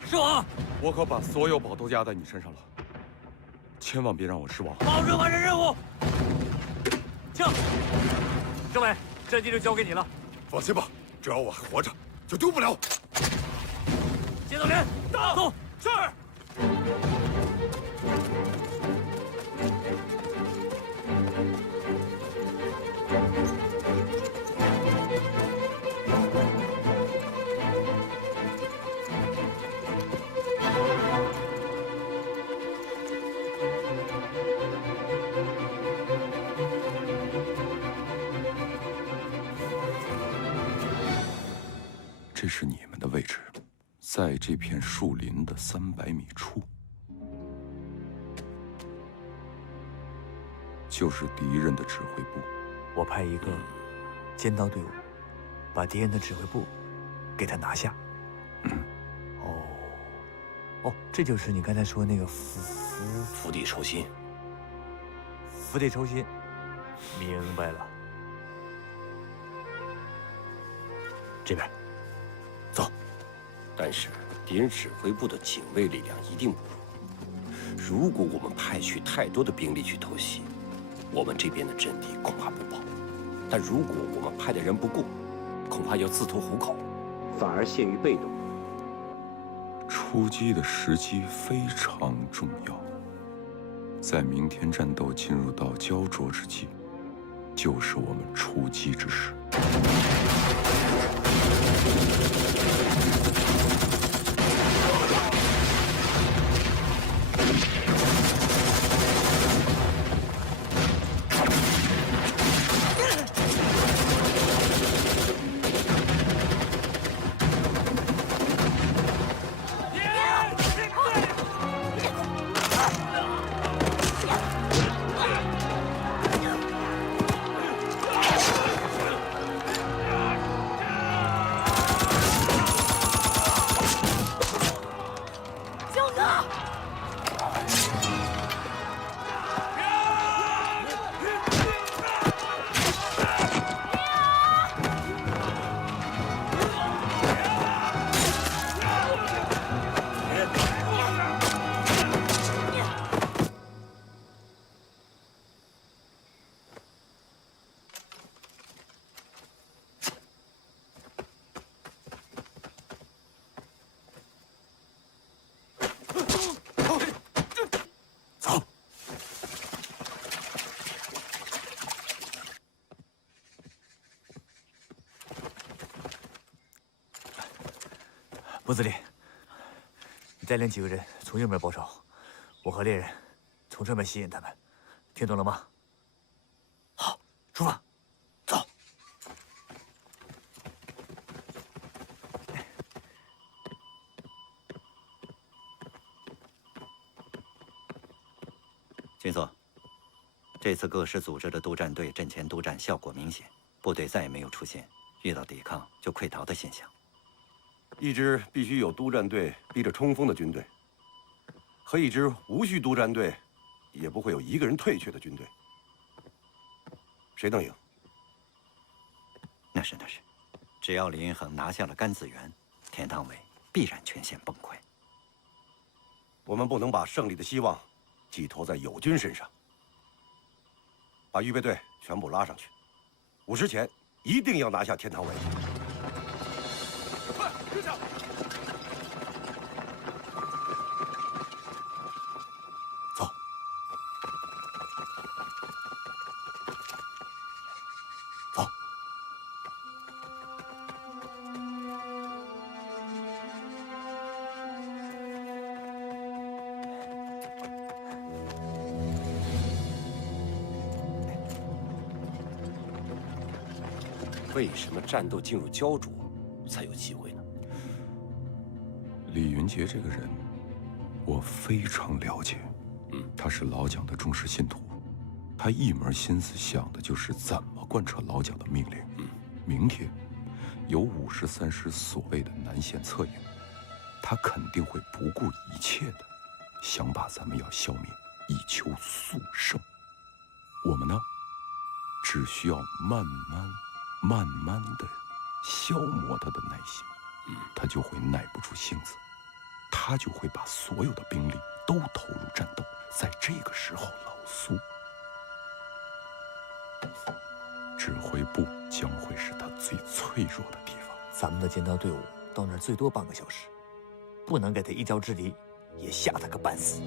是我。我可把所有宝都压在你身上了，千万别让我失望。保证完成任务。请，政委，阵地就交给你了。放心吧，只要我还活着，就丢不了。接走人，走。是。这是你们的位置，在这片树林的300米处，就是敌人的指挥部。我派一个尖刀队伍，把敌人的指挥部给他拿下。哦，这就是你刚才说那个釜底抽薪。釜底抽薪，明白了。这边，走。但是敌人指挥部的警卫力量一定不足。如果我们派去太多的兵力去偷袭，我们这边的阵地恐怕不保。但如果我们派的人不够，恐怕要自投虎口，反而陷于被动。出击的时机非常重要，在明天战斗进入到焦灼之际，就是我们出击之时。部司令，你带领几个人从右面包抄，我和猎人从正面吸引他们，听懂了吗？好，出发，走。军座，这次各师组织的督战队阵前督战效果明显，部队再也没有出现遇到抵抗就溃逃的现象。一支必须有督战队逼着冲锋的军队，和一支无需督战队，也不会有一个人退却的军队，谁能赢？那是，只要李云衡拿下了甘子园，天堂卫必然全线崩溃。我们不能把胜利的希望寄托在友军身上，把预备队全部拉上去，5时前一定要拿下天堂卫。快，跟上！走。走。为什么战斗进入焦灼才有机会呢？李云杰这个人，我非常了解。他是老蒋的忠实信徒，他一门心思想的就是怎么贯彻老蒋的命令。明天有53师所谓的南线策应，他肯定会不顾一切的想把咱们要消灭，以求速胜。我们呢，只需要慢慢的消磨他的耐心，他就会耐不住性子，他就会把所有的兵力都投入战斗。在这个时候，老苏指挥部将会是他最脆弱的地方。咱们的尖刀队伍到那儿最多半个小时，不能给他一招之敌，也吓他个半死。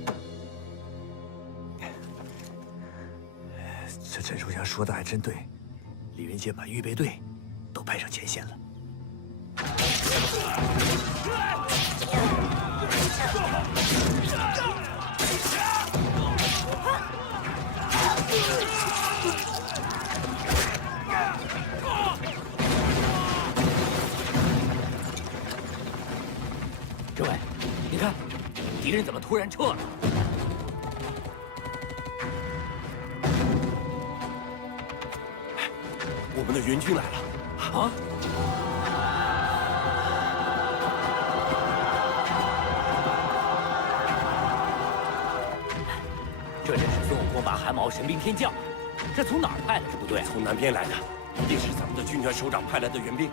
这陈书记说的还真对，李云杰把预备队都派上前线了。你看，敌人怎么突然撤了？我们的援军来了！啊！这真是孙悟空把汗毛神兵天降，这从哪儿派来的部队？从南边来的，一定是咱们的军团首长派来的援兵。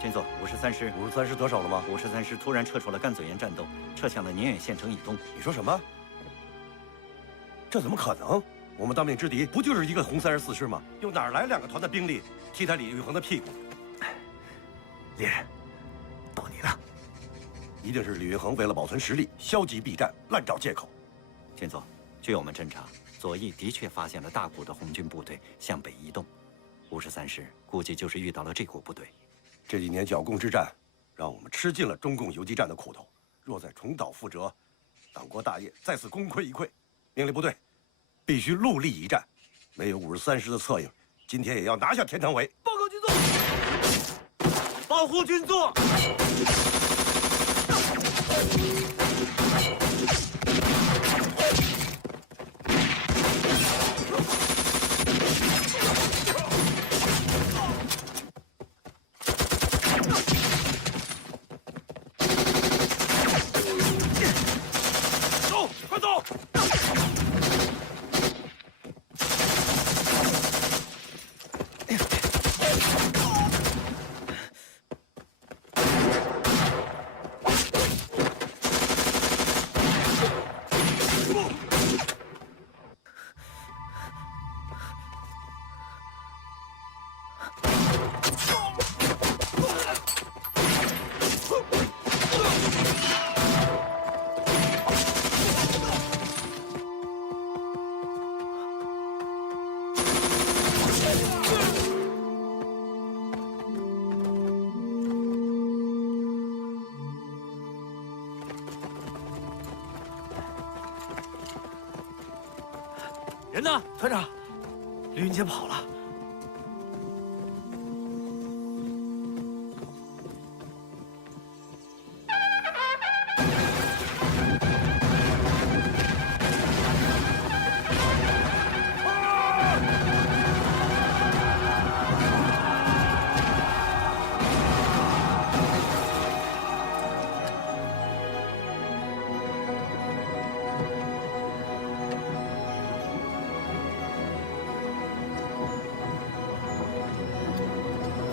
军座，53师，53师得手了吗？53师突然撤出了甘子园战斗，撤向了宁远县城以东。你说什么？这怎么可能？我们当面之敌不就是一个红34师吗？又哪儿来2个团的兵力替代李玉衡的屁股？猎人，到你了。一定是李玉衡为了保存实力，消极避战，乱找借口。军座，据我们侦查，左翼的确发现了大股的红军部队向北移动，53师估计就是遇到了这股部队。这几年剿共之战，让我们吃尽了中共游击战的苦头。若再重蹈覆辙，党国大业再次功亏一篑。命令部队必须戮力一战，没有53师的策应，今天也要拿下天堂围。报告军座，保护军座。走，快走！人呢？团长，李云杰跑了。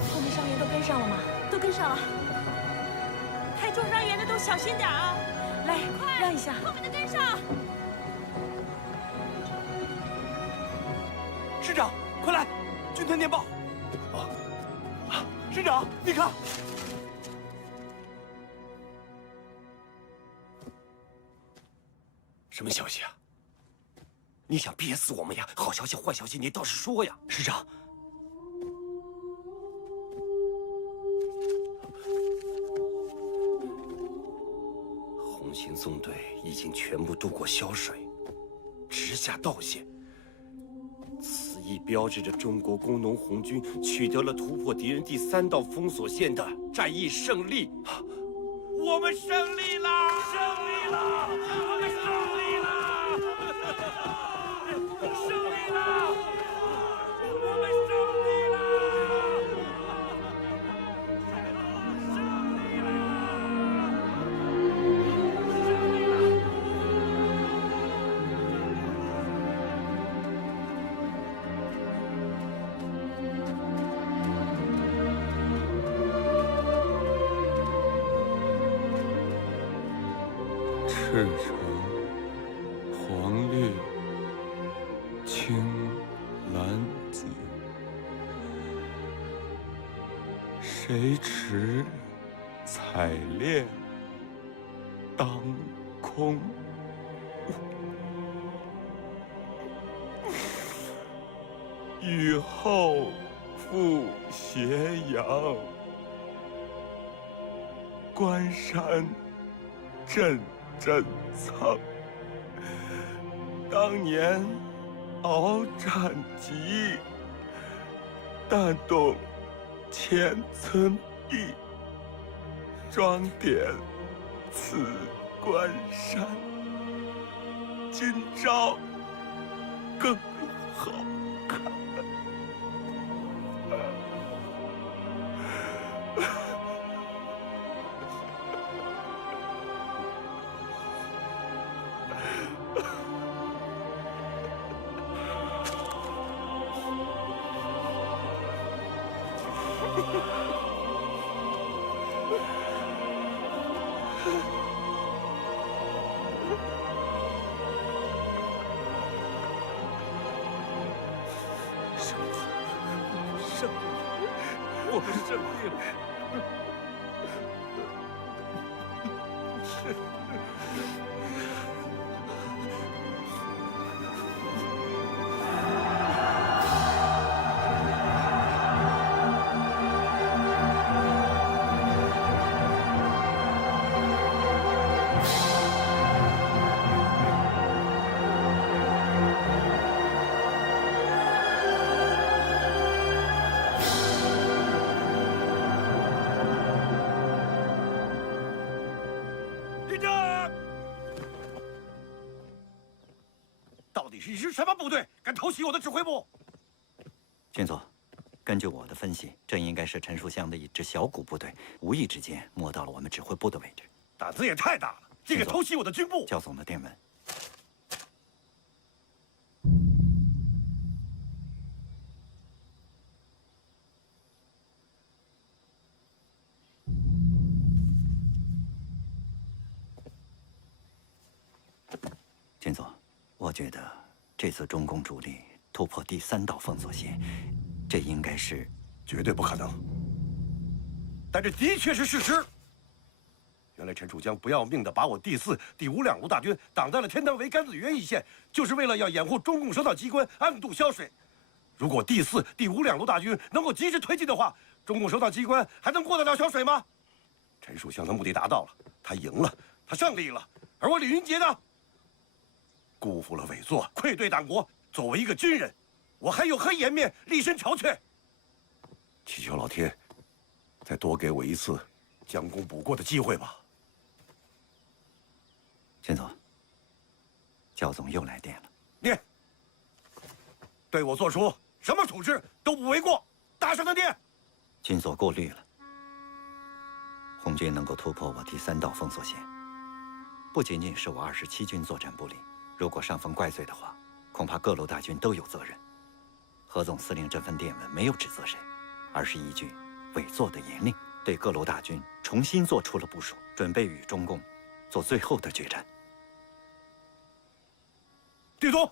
后面伤员都跟上了吗？都跟上了。开重伤员的都小心点啊！来，快让一下，后面的跟上。师长，快来！军团电报。师长，你看。什么消息啊？你想憋死我们呀？好消息、坏消息，你倒是说呀！师长，红星纵队已经全部渡过萧水，直下道县。此亦标志着中国工农红军取得了突破敌人第3道封锁线的战役胜利。我们胜利啦！胜利啦！我们胜利啦！胜利啦！我们胜利啦！赤橙、黄绿、青、蓝、紫，谁持彩练当空？雨后复斜阳，关山阵阵苍。当年鏖战急，弹动千村壁，装点此关山，今朝更好看。胜利，我们胜利了！到底是一支什么部队，敢偷袭我的指挥部？军佐，根据我的分析，这应该是陈树湘的一支小股部队，无意之间摸到了我们指挥部的位置。胆子也太大了，竟敢偷袭我的军部！焦总的电文。军佐，我觉得这次中共主力突破第3道封锁线，这应该是绝对不可能。但这的确是事实。原来陈树湘不要命的把我第4、第5两路大军挡在了天堂围甘子园一线，就是为了要掩护中共首脑机关暗渡萧水。如果第4、第5两路大军能够及时推进的话，中共首脑机关还能过得了萧水吗？陈树湘的目的达到了，他赢了，他胜利了，而我李云杰呢？辜负了委座，愧对党国。作为一个军人，我还有何颜面立身朝阙？祈求老天，再多给我一次将功补过的机会吧。军佐，焦总又来电了。念，对我做出什么处置都不为过，大声的念。军佐过虑了。红军能够突破我第3道封锁线，不仅仅是我27军作战不力。如果上峰怪罪的话，恐怕各路大军都有责任。何总司令这份电文没有指责谁，而是依据委座的严令，对各路大军重新做出了部署，准备与中共做最后的决战。地图，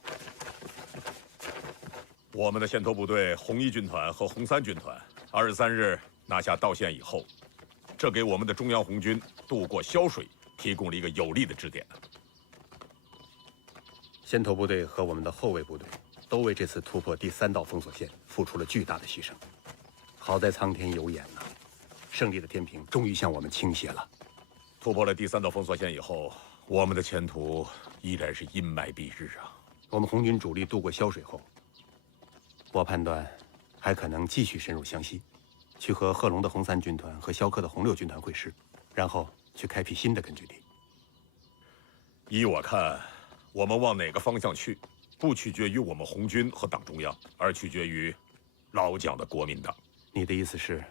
我们的先头部队红1军团和红3军团23日拿下道县以后，这给我们的中央红军渡过萧水提供了一个有力的支点。先头部队和我们的后卫部队都为这次突破第3道封锁线付出了巨大的牺牲。好在苍天有眼呐，胜利的天平终于向我们倾斜了。突破了第3道封锁线以后，我们的前途依然是阴霾蔽日啊。我们红军主力渡过萧水后，我判断还可能继续深入湘西，去和贺龙的红3军团和萧克的红6军团会师，然后去开辟新的根据地。依我看，我们往哪个方向去，不取决于我们红军和党中央，而取决于老蒋的国民党。你的意思是，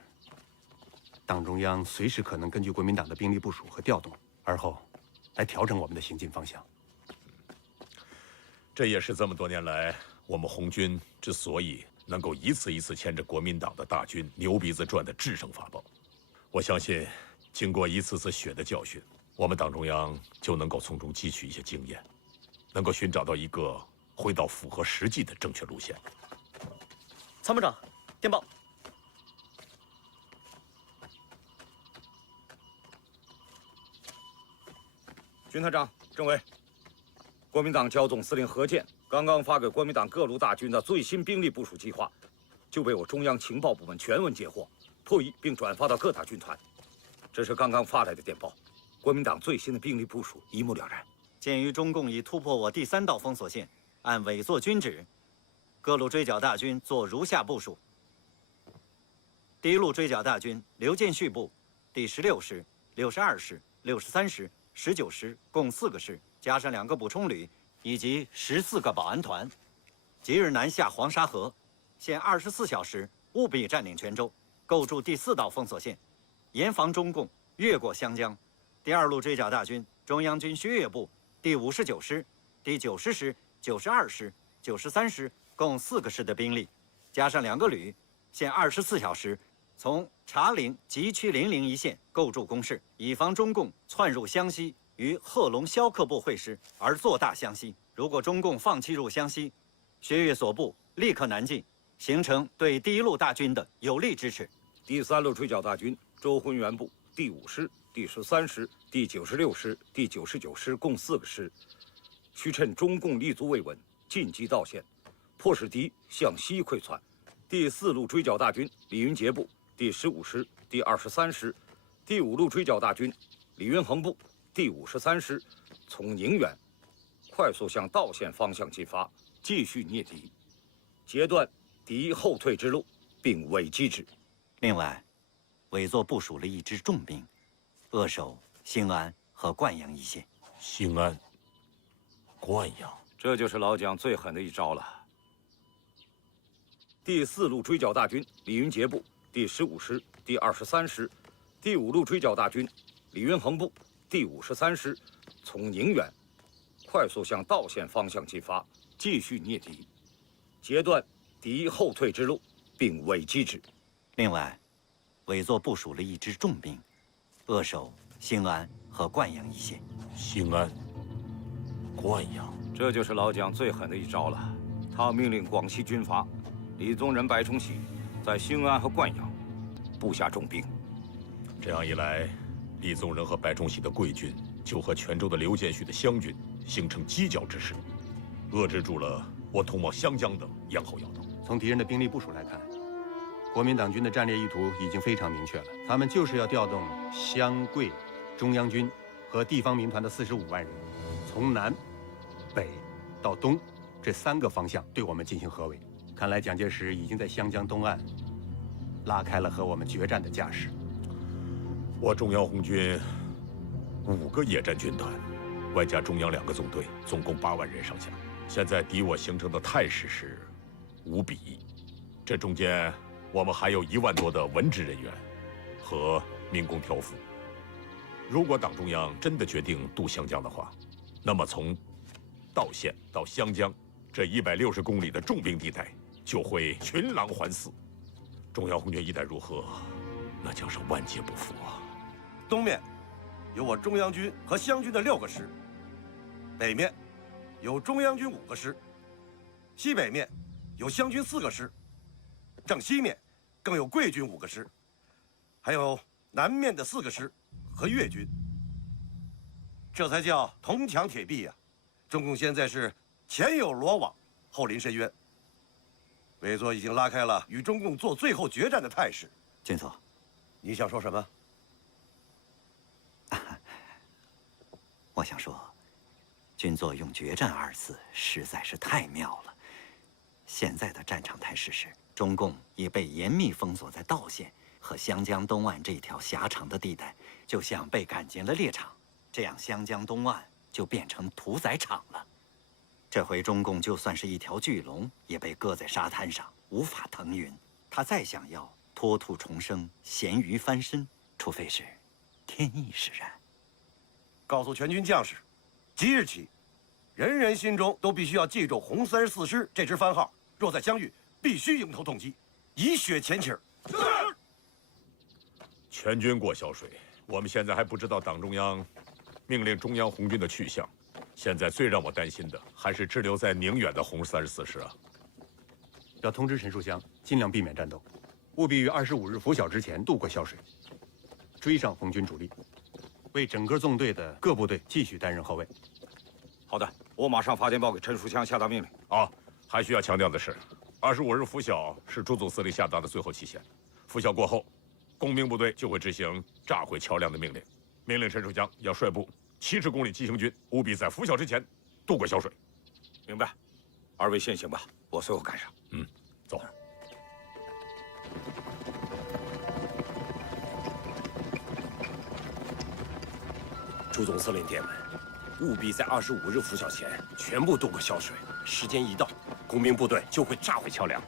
党中央随时可能根据国民党的兵力部署和调动，而后来调整我们的行进方向？这也是这么多年来我们红军之所以能够一次一次牵着国民党的大军牛鼻子转的制胜法宝。我相信，经过一次次血的教训，我们党中央就能够从中汲取一些经验，能够寻找到一个回到符合实际的正确路线。参谋长，电报。军团长、政委，国民党焦总司令何健刚刚发给国民党各路大军的最新兵力部署计划，就被我中央情报部门全文截获，破译并转发到各大军团。这是刚刚发来的电报，国民党最新的兵力部署一目了然。鉴于中共已突破我第3道封锁线，按委座军旨，各路追剿大军做如下部署：第1路追剿大军刘建绪部第16师、62师、63师、19师共4个师，加上2个补充旅，以及14个保安团，即日南下黄沙河，限24小时，务必占领泉州，构筑第4道封锁线，严防中共越过湘江。第2路追剿大军中央军薛岳部第59师、第90师、92师、93师共4个师的兵力，加上2个旅，限24小时，从茶陵、吉区、零陵一线构筑工事，以防中共窜入湘西，与贺龙萧克部会师而做大湘西。如果中共放弃入湘西，薛岳所部立刻南进，形成对第1路大军的有力支持。第3路追剿大军周浑元部第5师、第13师、第96师、第99师共4个师，需趁中共立足未稳，进击道线，迫使敌向西溃窜。第4路追剿大军李云杰部第15师、第23师、第5路追剿大军李云衡部第53师从宁远快速向道线方向进发，继续灭敌，截断敌后退之路，并围击之。另外，委座部署了一支重兵，扼守兴安和灌阳一线。兴安、灌阳，这就是老蒋最狠的一招了。第4路追剿大军李云杰部第15师、第23师、第5路追剿大军李云衡部第53师从宁远快速向道线方向进发，继续灭敌，截断敌后退之路，并围击之。另外，委座部署了一支重兵，扼守兴安和灌阳一线。兴安、灌阳，这就是老蒋最狠的一招了。他命令广西军阀李宗仁、白崇禧在兴安和灌阳布下重兵。这样一来，李宗仁和白崇禧的桂军就和泉州的刘建绪的湘军形成犄角之势，遏制住了我通往湘江的咽喉要道。从敌人的兵力部署来看，国民党军的战略意图已经非常明确了，他们就是要调动湘桂中央军和地方民团的45万人，从南、北到东这3个方向对我们进行合围。看来蒋介石已经在湘江东岸拉开了和我们决战的架势。我中央红军5个野战军团，外加中央2个纵队，总共8万人上下。现在敌我形成的态势是5比1，这中间我们还有1万多的文职人员和民工挑夫。如果党中央真的决定渡湘江的话，那么从道县到湘江这160公里的重兵地带就会群狼环伺。中央红军一旦入河，那将是万劫不复啊！东面有我中央军和湘军的6个师，北面有中央军5个师，西北面有湘军4个师，正西面更有桂军5个师，还有南面的4个师和粤军。这才叫铜墙铁壁呀！中共现在是前有罗网，后临深渊。委座已经拉开了与中共做最后决战的态势。军座，你想说什么？我想说，军座用决战2字实在是太妙了。现在的战场态势是，中共已被严密封锁在道县和湘江东岸这条狭长的地带，就像被赶进了猎场，这样湘江东岸就变成屠宰场了。这回中共就算是一条巨龙，也被搁在沙滩上，无法腾云。他再想要脱兔重生、咸鱼翻身，除非是天意使然。告诉全军将士，即日起，人人心中都必须要记住红34师这支番号，若再相遇，必须迎头痛击，以血前耻。是。全军过萧水，我们现在还不知道党中央命令中央红军的去向。现在最让我担心的还是滞留在宁远的红34师啊！要通知陈树湘，尽量避免战斗，务必于25日拂晓之前渡过萧水，追上红军主力，为整个纵队的各部队继续担任后卫。好的，我马上发电报给陈树湘下达命令。啊，还需要强调的是，25日拂晓是朱总司令下达的最后期限，拂晓过后，工兵部队就会执行炸毁桥梁的命令。命令陈树湘要率部70公里急行军，务必在拂晓之前渡过萧水。明白。2位先行吧，我随后赶上。嗯，走。朱总司令电文，务必在25日拂晓前全部渡过萧水。时间一到，工兵部队就会炸毁桥梁。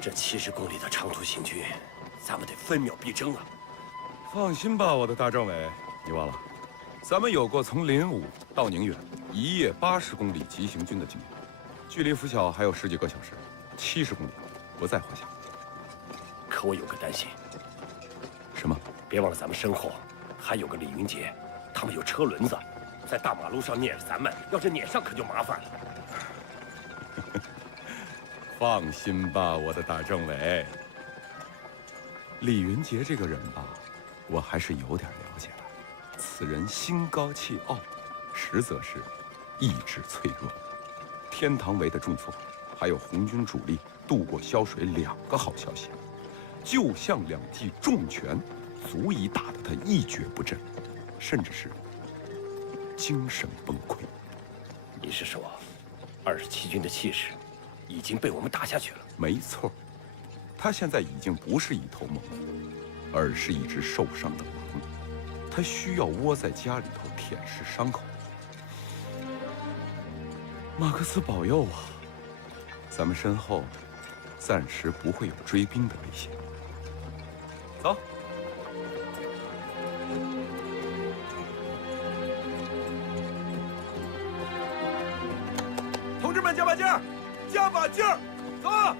这70公里的长途行军，咱们得分秒必争啊！放心吧，我的大政委，你忘了，咱们有过从临武到宁远1夜80公里急行军的经验，距离拂晓还有10几个小时，70公里不在话下。可我有个担心。什么？别忘了咱们身后还有个李云杰，他们有车轮子，在大马路上撵着咱们，要是撵上可就麻烦了。放心吧，我的大政委。李云杰这个人吧，我还是有点了解的。此人心高气傲，实则是意志脆弱。天堂围的重挫，还有红军主力渡过萧水2个好消息，就像2记重拳，足以打得他一蹶不振，甚至是精神崩溃。你是说，27军的气势已经被我们打下去了？没错，他现在已经不是一头猛，而是一只受伤的狼。他需要窝在家里头舔舐伤口。马克思保佑啊！咱们身后暂时不会有追兵的危险。走。同志们，加把劲儿，加把劲儿，走啊！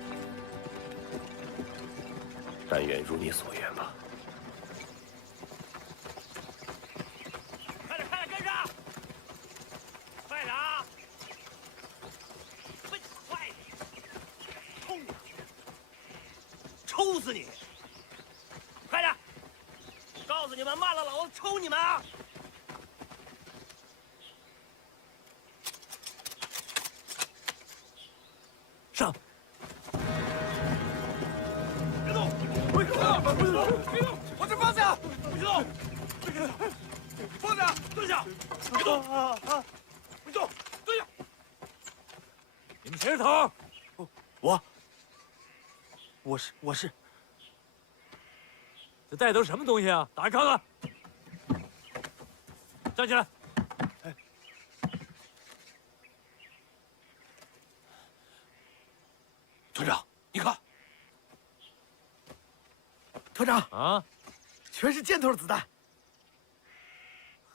但愿如你所愿吧。快点，快点，跟上！快点啊！快点！冲你！抽死你！快点！告诉你们，慢了老子抽你们啊！上！别动！别动！别动！别动！往这方向！别动！别动！方向！蹲下！别动！别动！蹲下！你们谁是头？我是。这带都什么东西啊？打开看看。站起来。团长，你看，团长啊，全是箭头子弹。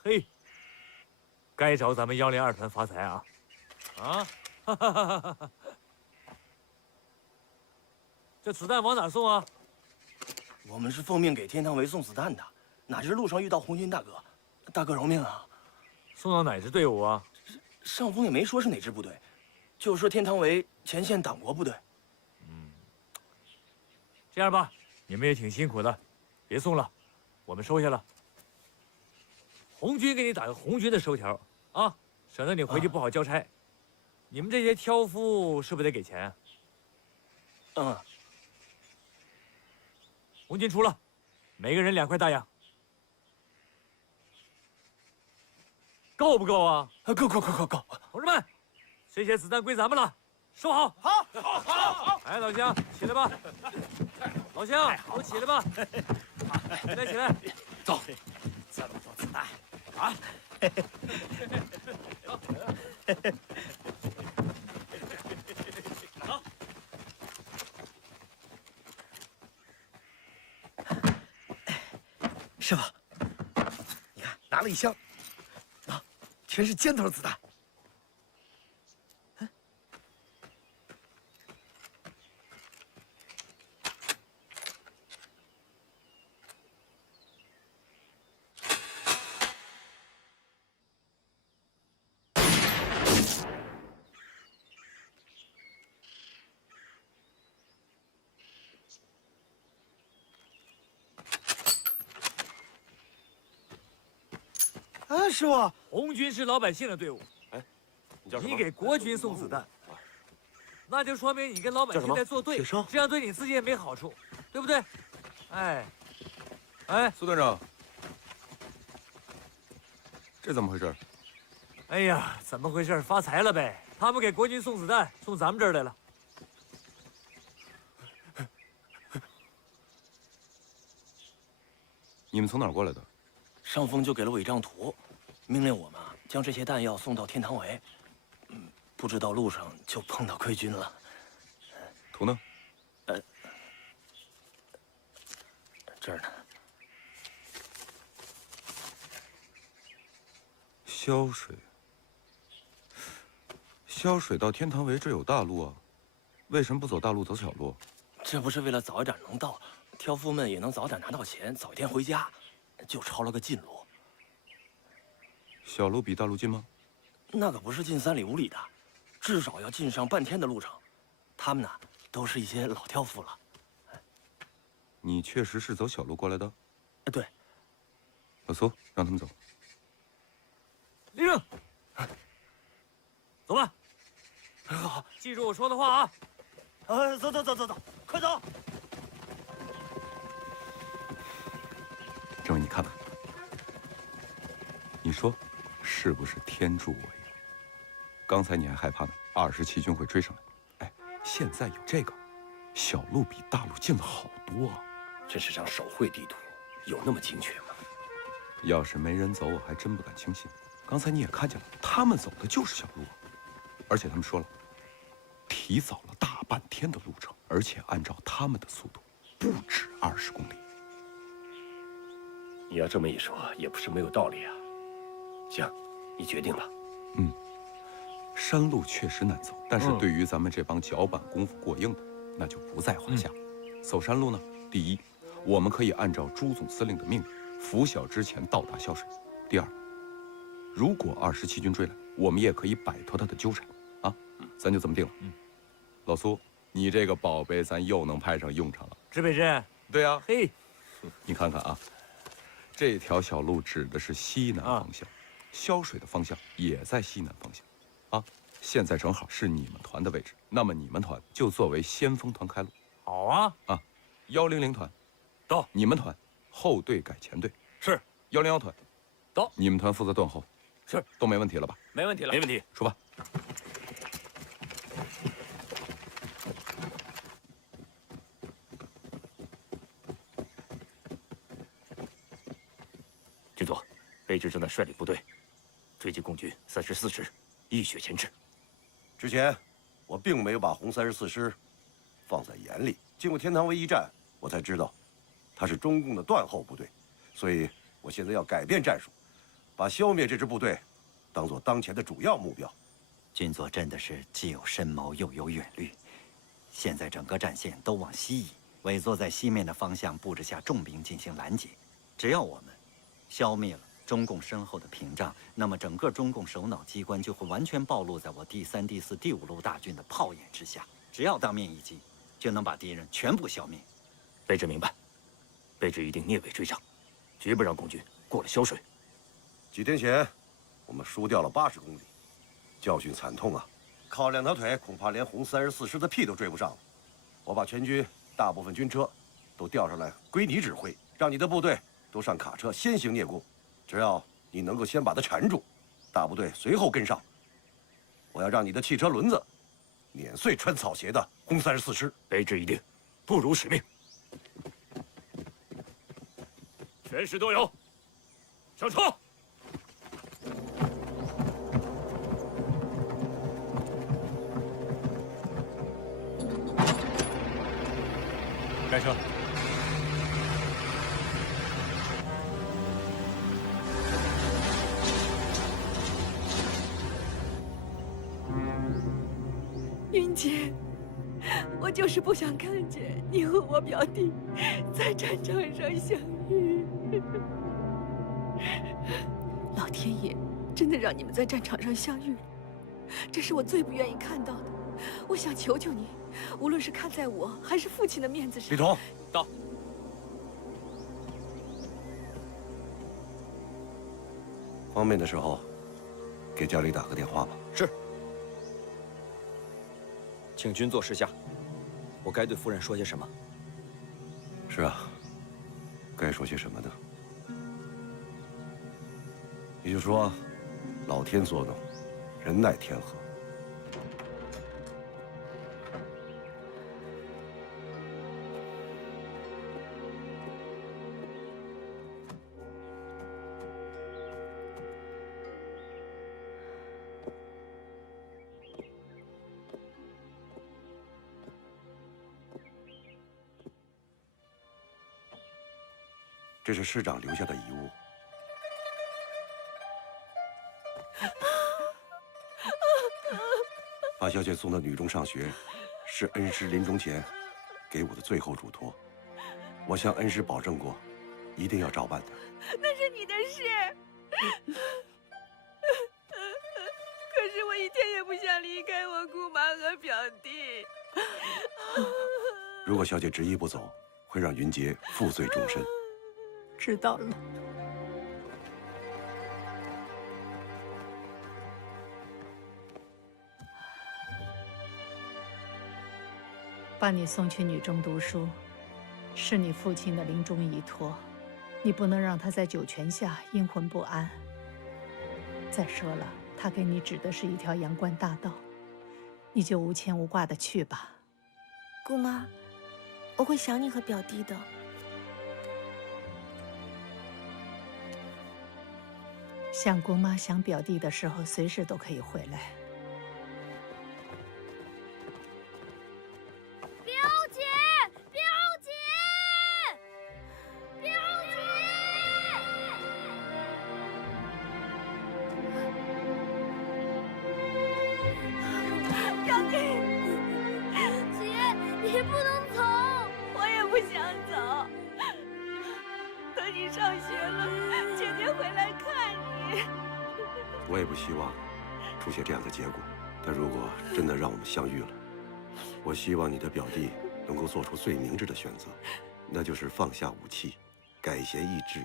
嘿，该找咱们102团发财啊！啊，哈哈哈哈哈！这子弹往哪送啊？我们是奉命给天堂围送子弹的，哪知路上遇到红军大哥，大哥饶命啊！送到哪支队伍啊？上峰也没说是哪支部队，就说天堂围前线党国部队。这样吧，你们也挺辛苦的，别送了，我们收下了。红军给你打个红军的收条啊，省得你回去不好交差。你们这些挑夫是不是得给钱？红军出了，每个人2块大洋，够不够啊？够！同志们，这些子弹归咱们了，收好。好。哎，老乡，起来吧。老乡，都起来吧。起来，走。这么多子弹啊！好。师傅，你看，拿了一箱，啊，全是尖头子弹。啊，师傅，红军是老百姓的队伍，哎，你叫什么？你给国军送子弹，那就说明你跟老百姓在作对，这样对你自己也没好处，对不对？哎，苏团长，这怎么回事？哎呀，怎么回事？发财了呗！他们给国军送子弹，送咱们这儿来了。你们从哪儿过来的？上峰就给了我一张图，命令我们将这些弹药送到天堂围。不知道路上就碰到溃军了。图呢？这儿呢。萧水。萧水到天堂围这有大路啊，为什么不走大路走小路？这不是为了早一点能到，挑夫们也能早点拿到钱，早一天回家，就抄了个近路。小路比大路近吗？那可不是近3里5里的，至少要近上半天的路程。他们呢，都是一些老挑夫了。你确实是走小路过来的？对。老苏，让他们走。立正，走吧。好，记住我说的话啊！走，快走！政委，你看看，你说是不是天助我也？刚才你还害怕呢，27军会追上来。哎，现在有这个，小路比大路近了好多啊。这是张手绘地图，有那么精确吗？要是没人走，我还真不敢轻信。刚才你也看见了，他们走的就是小路，而且他们说了，提早了大半天的路程，而且按照他们的速度，不止20公里。你要这么一说，也不是没有道理啊。行，你决定了。山路确实难走，但是对于咱们这帮脚板功夫过硬的，那就不在话下。走山路呢，第一，我们可以按照朱总司令的命令，拂晓之前到达萧水；第二，如果27军追来，我们也可以摆脱他的纠缠。啊，咱就这么定了。老苏，你这个宝贝，咱又能派上用场了。支北支？对呀。嘿，你看看啊，这条小路指的是西南方向，萧水的方向也在西南方向。啊，现在正好是你们团的位置，那么你们团就作为先锋团开路。好啊。啊，100团到，你们团后队改前队。是。101团到，你们团负责断后。是。都没问题了吧？没问题了。没问题。出吧。军座，卑职正在率领部队追击共军34师，一雪前至。之前我并没有把红34师放在眼里，经过天堂围一战，我才知道他是中共的断后部队，所以我现在要改变战术，把消灭这支部队当做当前的主要目标。军座真的是既有深谋又有远虑，现在整个战线都往西移，委座在西面的方向布置下重兵进行拦截。只要我们消灭了中共身后的屏障，那么整个中共首脑机关就会完全暴露在我第3、第4、第5路大军的炮眼之下。只要当面一击，就能把敌人全部消灭。卑职明白，卑职一定聂尾追上，绝不让共军过了萧水。几天前，我们输掉了80公里，教训惨痛啊！靠2条腿，恐怕连红34师的屁都追不上了。我把全军大部分军车都调上来，归你指挥，让你的部队都上卡车先行聂共。只要你能够先把他缠住，大部队随后跟上。我要让你的汽车轮子碾碎穿草鞋的红34师。卑职一定不辱使命。全师都有，上车。开车。云姐，我就是不想看见你和我表弟在战场上相遇。老天爷真的让你们在战场上相遇了，这是我最不愿意看到的。我想求求你，无论是看在我还是父亲的面子上。李彤，到。方便的时候，给家里打个电话吧。是。请军座示下，我该对夫人说些什么？是啊，该说些什么呢？你就说，老天作弄，人奈天何。这是师长留下的遗物。把小姐送到女中上学，是恩师临终前给我的最后嘱托。我向恩师保证过，一定要照办的。那是你的事。可是我一天也不想离开我姑妈和表弟。如果小姐执意不走，会让云杰负罪终身。知道了。把你送去女中读书，是你父亲的临终遗托，你不能让他在九泉下阴魂不安。再说了，他给你指的是一条阳关大道，你就无牵无挂的去吧。姑妈，我会想你和表弟的。想姑妈想表弟的时候，随时都可以回来。表姐，表姐，表姐！表弟，姐，你不能走，我也不想走。等你上学了，姐姐回来看你。我也不希望出现这样的结果，但如果真的让我们相遇了，我希望你的表弟能够做出最明智的选择，那就是放下武器，改弦易志。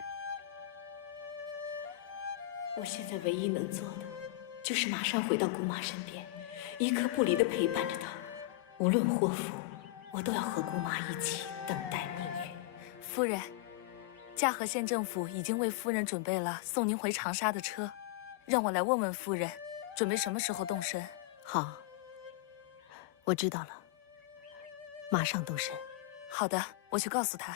我现在唯一能做的，就是马上回到姑妈身边，一刻不离地陪伴着她。无论祸福，我都要和姑妈一起等待命运。夫人，嘉禾县政府已经为夫人准备了送您回长沙的车，让我来问问夫人，准备什么时候动身？好，我知道了，马上动身。好的，我去告诉他。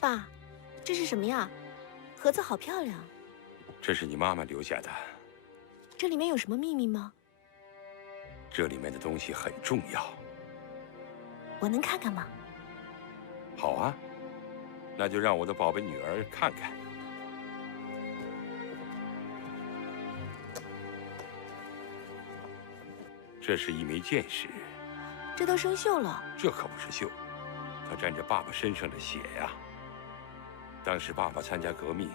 爸，这是什么呀？盒子好漂亮。这是你妈妈留下的，这里面有什么秘密吗？这里面的东西很重要。我能看看吗？好啊，那就让我的宝贝女儿看看。这是一枚剑矢，这都生锈了。这可不是锈，它沾着爸爸身上的血呀。当时爸爸参加革命，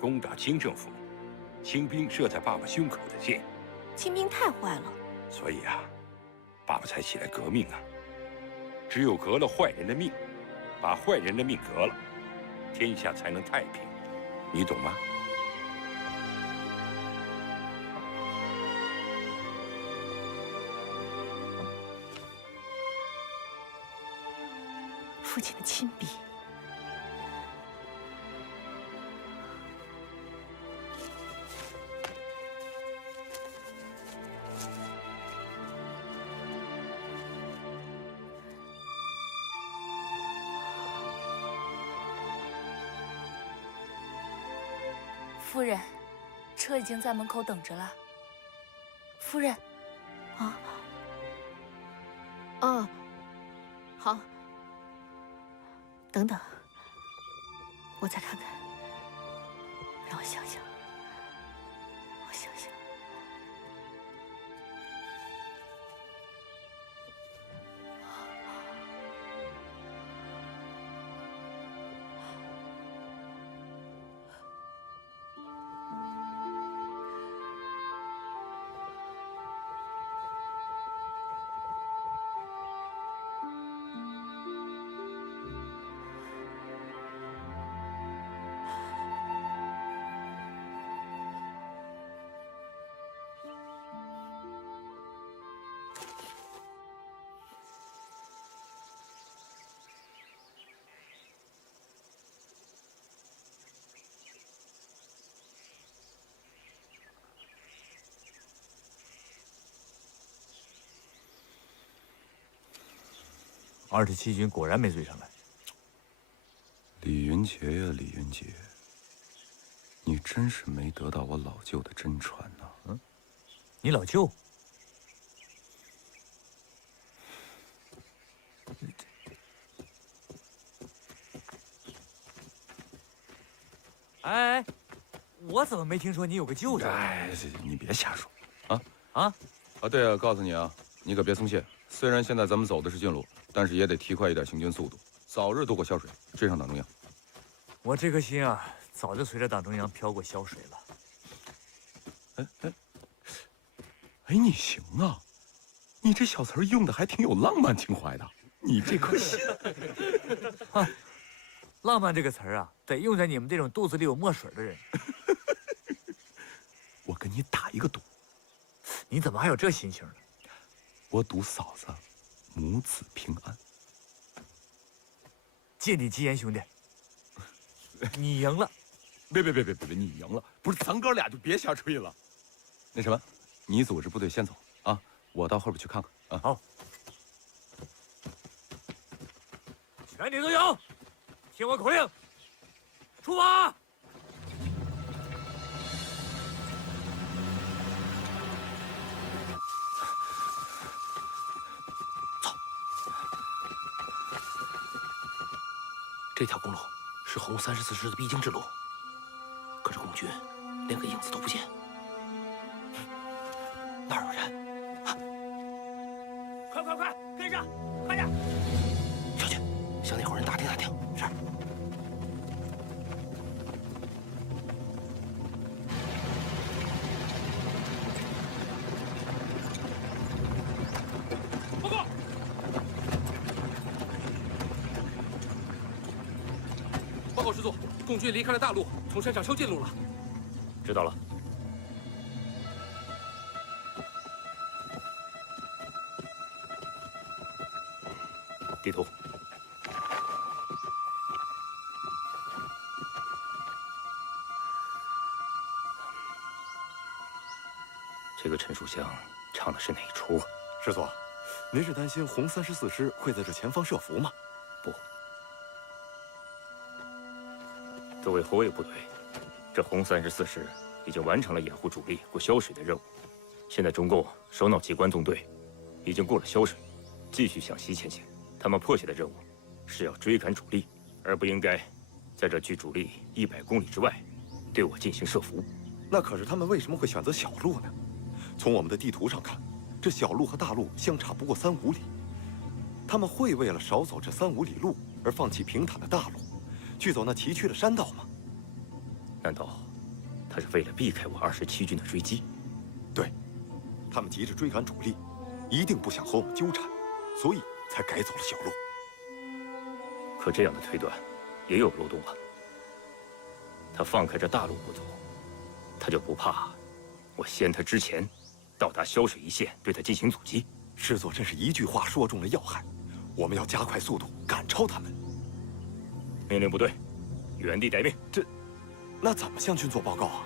攻打清政府，清兵射在爸爸胸口的箭，清兵太坏了，所以啊，爸爸才起来革命啊。只有革了坏人的命，把坏人的命革了，天下才能太平，你懂吗？父亲的亲笔。夫人，车已经在门口等着了。夫人，啊，哦，好，等等，我再看看，让我想想，我想想。27军果然没追上来。李云杰呀，李云杰，你真是没得到我老舅的真传呐！嗯，你老舅？哎，我怎么没听说你有个舅舅？哎，你别瞎说，啊！对了，告诉你啊，你可别松懈。虽然现在咱们走的是近路，但是也得提快一点行军速度，早日渡过萧水，追上党中央。我这颗心啊，早就随着党中央飘过萧水了。哎，你行啊，你这小词儿用的还挺有浪漫情怀的。你这颗心，浪漫这个词儿啊，得用在你们这种肚子里有墨水的人。我跟你打一个赌，你怎么还有这心情呢？我赌嫂子母子平安。借你吉言，兄弟，你赢了。别，你赢了，不是咱哥俩就别瞎吹了。那什么，你组织部队先走啊，我到后边去看看啊。好，全体都有，听我口令，出发！这条公路是红34师的必经之路，可是红军连个影子都不见。哪儿有人？快，跟上，快点！小姐，向那伙人打听打听。是。报告。报告师座，共军离开了大路，从山上抄近路了。知道了。地图。这个陈树湘唱的是哪一出啊？师座，您是担心红34师会在这前方设伏吗？不。作为后卫部队，这红34师已经完成了掩护主力过萧水的任务。现在中共首脑机关纵队已经过了萧水，继续向西前行。他们迫切的任务是要追赶主力，而不应该在这距主力100公里之外对我进行设伏。那可是他们为什么会选择小路呢？从我们的地图上看，这小路和大路相差不过3、5里。他们会为了少走这3、5里路而放弃平坦的大路，去走那崎岖的山道吗？难道他是为了避开我27军的追击？对，他们急着追赶主力，一定不想和我们纠缠，所以才改走了小路。可这样的推断也有漏洞啊。他放开这大路不走，他就不怕我先他之前到达萧水一线，对他进行阻击？师座真是一句话说中了要害，我们要加快速度赶超他们。命令部队原地待命。那怎么向军座报告啊？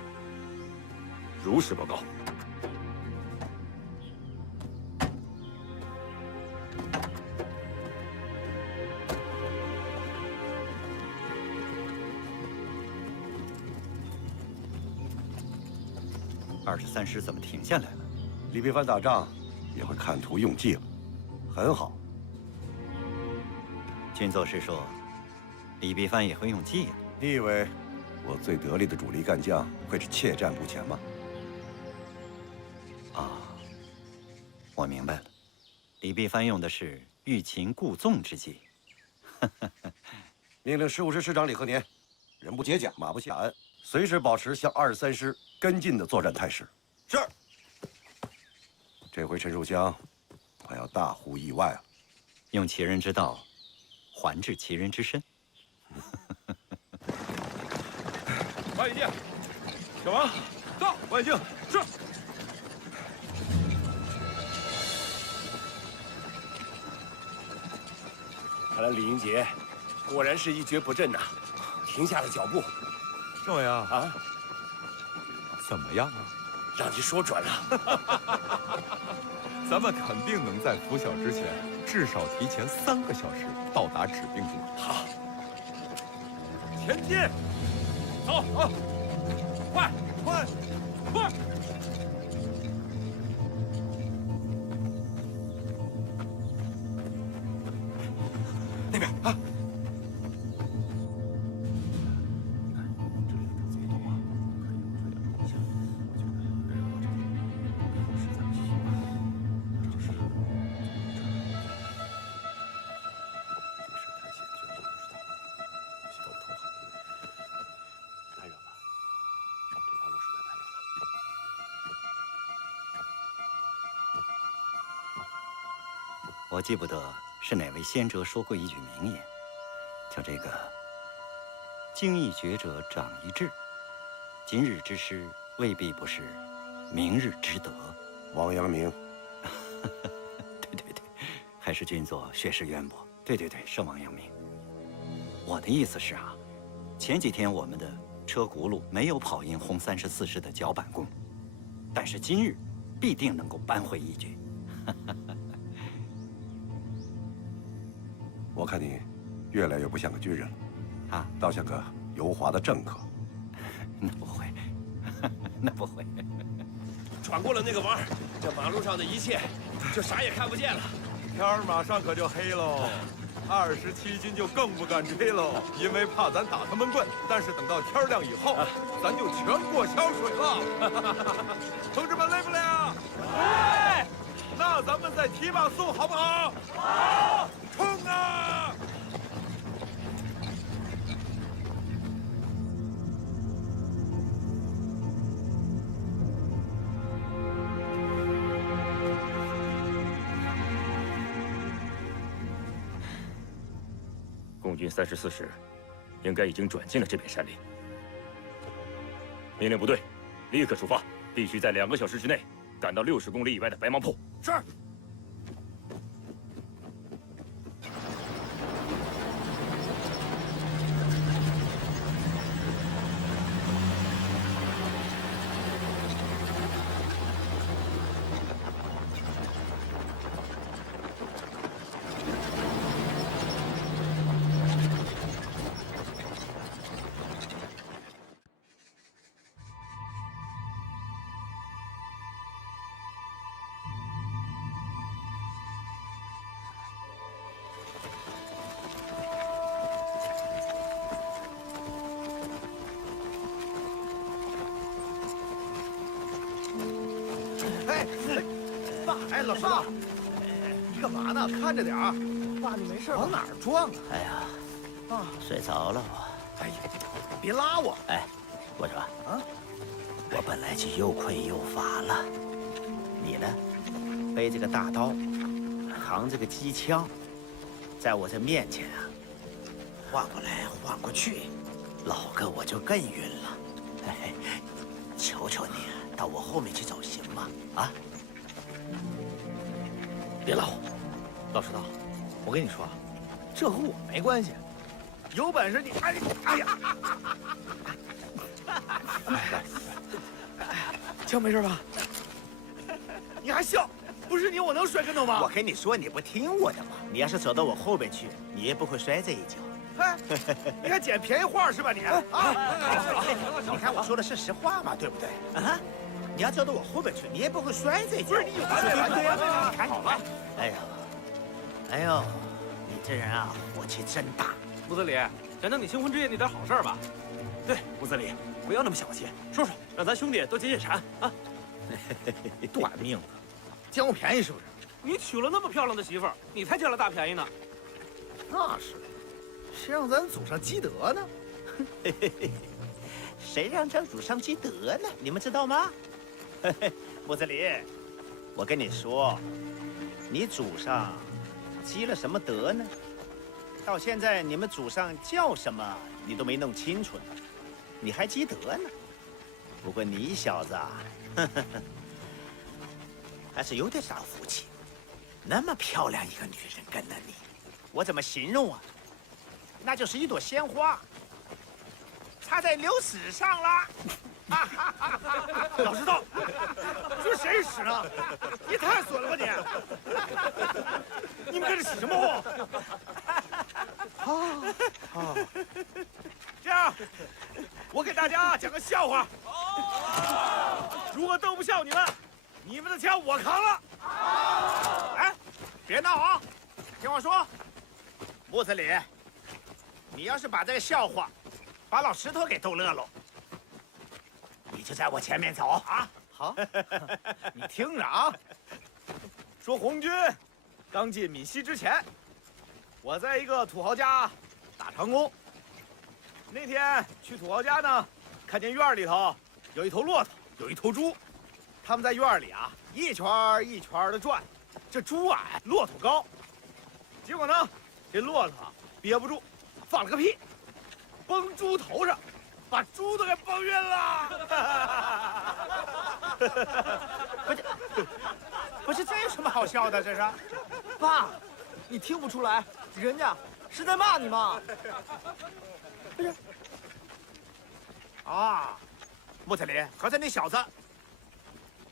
如实报告。23师怎么停下来了？李必藩打仗也会看图用计了，很好。军座师说，李必藩也会用计呀。你以为我最得力的主力干将会是怯战不前吗？啊，我明白了，李必藩用的是欲擒故纵之计。命令15师师长李鹤年，人不解甲，马不下鞍，随时保持向23师跟进的作战态势。是。这回陈树湘怕要大呼意外了。用其人之道，还治其人之身。万眼镜，小王，到。万眼镜，是。看来李云杰果然是一蹶不振呐，停下了脚步。政委啊，啊，怎么样啊？让你说准了。咱们肯定能在拂晓之前，至少提前3个小时到达指定地点。好，前进，走，快，快，快！那边啊！我记不得是哪位先哲说过一句名言，叫这个“经一决者长一智”，今日之师未必不是明日之德。王阳明，对，还是君佐学识渊博。对，是王阳明。我的意思是啊，前几天我们的车轱辘没有跑赢红34师的脚板弓，但是今日必定能够扳回一局。我看你越来越不像个军人了，啊，倒像个油滑的政客。那不会，那不会。转过了那个弯儿，这马路上的一切就啥也看不见了。天儿马上可就黑喽，27军就更不敢追喽，因为怕咱打他们棍。但是等到天亮以后，咱就全过潇水了。同志们累不累啊？累。那咱们再提把速，好不好？好。冲啊！共军34师应该已经转进了这片山林。命令部队立刻出发，必须在2个小时之内赶到60公里以外的白芒铺。是。哎，老少，你干嘛呢？看着点儿。爸，你没事吧？往哪儿撞啊？哎呀，睡着了我。哎呀，别拉我！哎，我说啊，我本来就又困又乏了，你呢，背这个大刀，扛这个机枪，在我这面前啊，晃过来晃过去，老哥我就更晕了。哎，求求你，到我后面去走行吗？啊？别拉我，老石头，我跟你说，这和我没关系。有本事你……哎呀！枪没事吧？你还笑？不是你，我能摔跟头吗？我跟你说，你不听我的吗？你要是走到我后边去，你也不会摔这一跤。哎，你还捡便宜话是吧你？啊！你看我说的是实话嘛，对不对？啊！你要走到我后边去，你也不会摔这一跤。不是你有对呀？你看好了。哎呦，你这人啊，火气真大。木子李，讲讲你新婚之夜那点好事吧。对，木子李，不要那么小气，说说，让咱兄弟多解解馋啊。短命的，捡我便宜是不是？你娶了那么漂亮的媳妇儿，你才捡了大便宜呢。那是，谁让咱祖上积德呢？谁让咱祖上积德呢？你们知道吗？木子李，我跟你说，你祖上积了什么德呢？到现在你们祖上叫什么，你都没弄清楚呢，你还积德呢？不过你小子啊，还是有点小福气。那么漂亮一个女人跟了你，我怎么形容啊？那就是一朵鲜花，插在流史上了。老石头，说谁使呢？你太损了吧你！你们跟着起什么哄？这样，我给大家讲个笑话。如果都不笑你们的枪我扛了。哎，别闹啊！听我说，木子李，你要是把这个笑话把老石头给逗乐喽，你就在我前面走啊！好，你听着啊。说红军刚进闽西之前，我在一个土豪家打长工。那天去土豪家呢，看见院里头有一头骆驼，有一头猪，他们在院里啊一圈一圈的转，这猪矮，骆驼高。结果呢，这骆驼憋不住，放了个屁，崩猪头上，把猪都给崩晕了。不是，这有什么好笑的？这是，爸，你听不出来，人家是在骂你吗？不是。啊，木特里，合着你小子，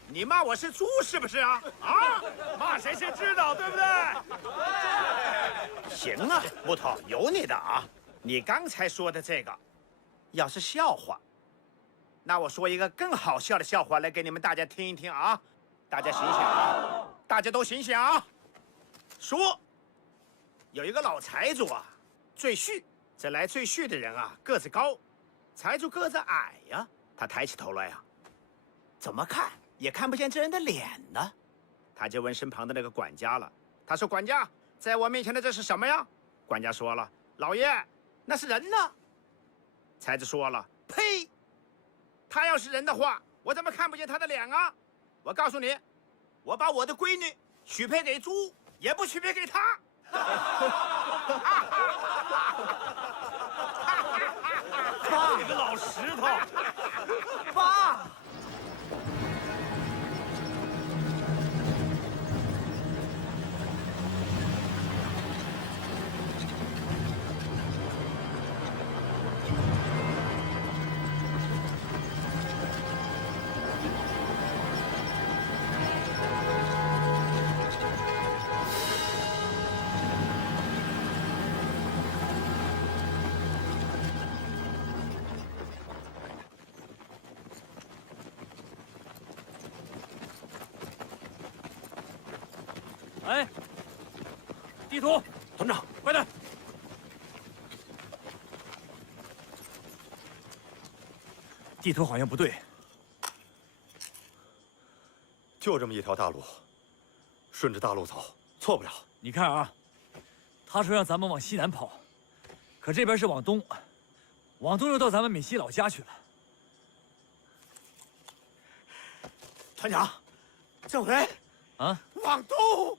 你骂我是猪是不是啊？啊，骂谁先知道，对不对？行啊，木头，有你的啊。你刚才说的这个，要是笑话，那我说一个更好笑的笑话来给你们大家听一听啊！大家醒醒啊！大家都醒醒啊！说，有一个老财主啊，赘婿。这来赘婿的人啊，个子高，财主个子矮呀。他抬起头来呀，怎么看也看不见这人的脸呢。他就问身旁的那个管家了，他说：“管家，在我面前的这是什么呀？”管家说了：“老爷，那是人呢。”财主说了：“呸！他要是人的话，我怎么看不见他的脸啊？我告诉你，我把我的闺女许配给猪，也不许配给他。”爸，你个老石头！爸。哎，地图，团长，快点！地图好像不对，就这么一条大路，顺着大路走，错不了。你看啊，他说让咱们往西南跑，可这边是往东，往东又到咱们闽西老家去了。团长，政委，啊，往东，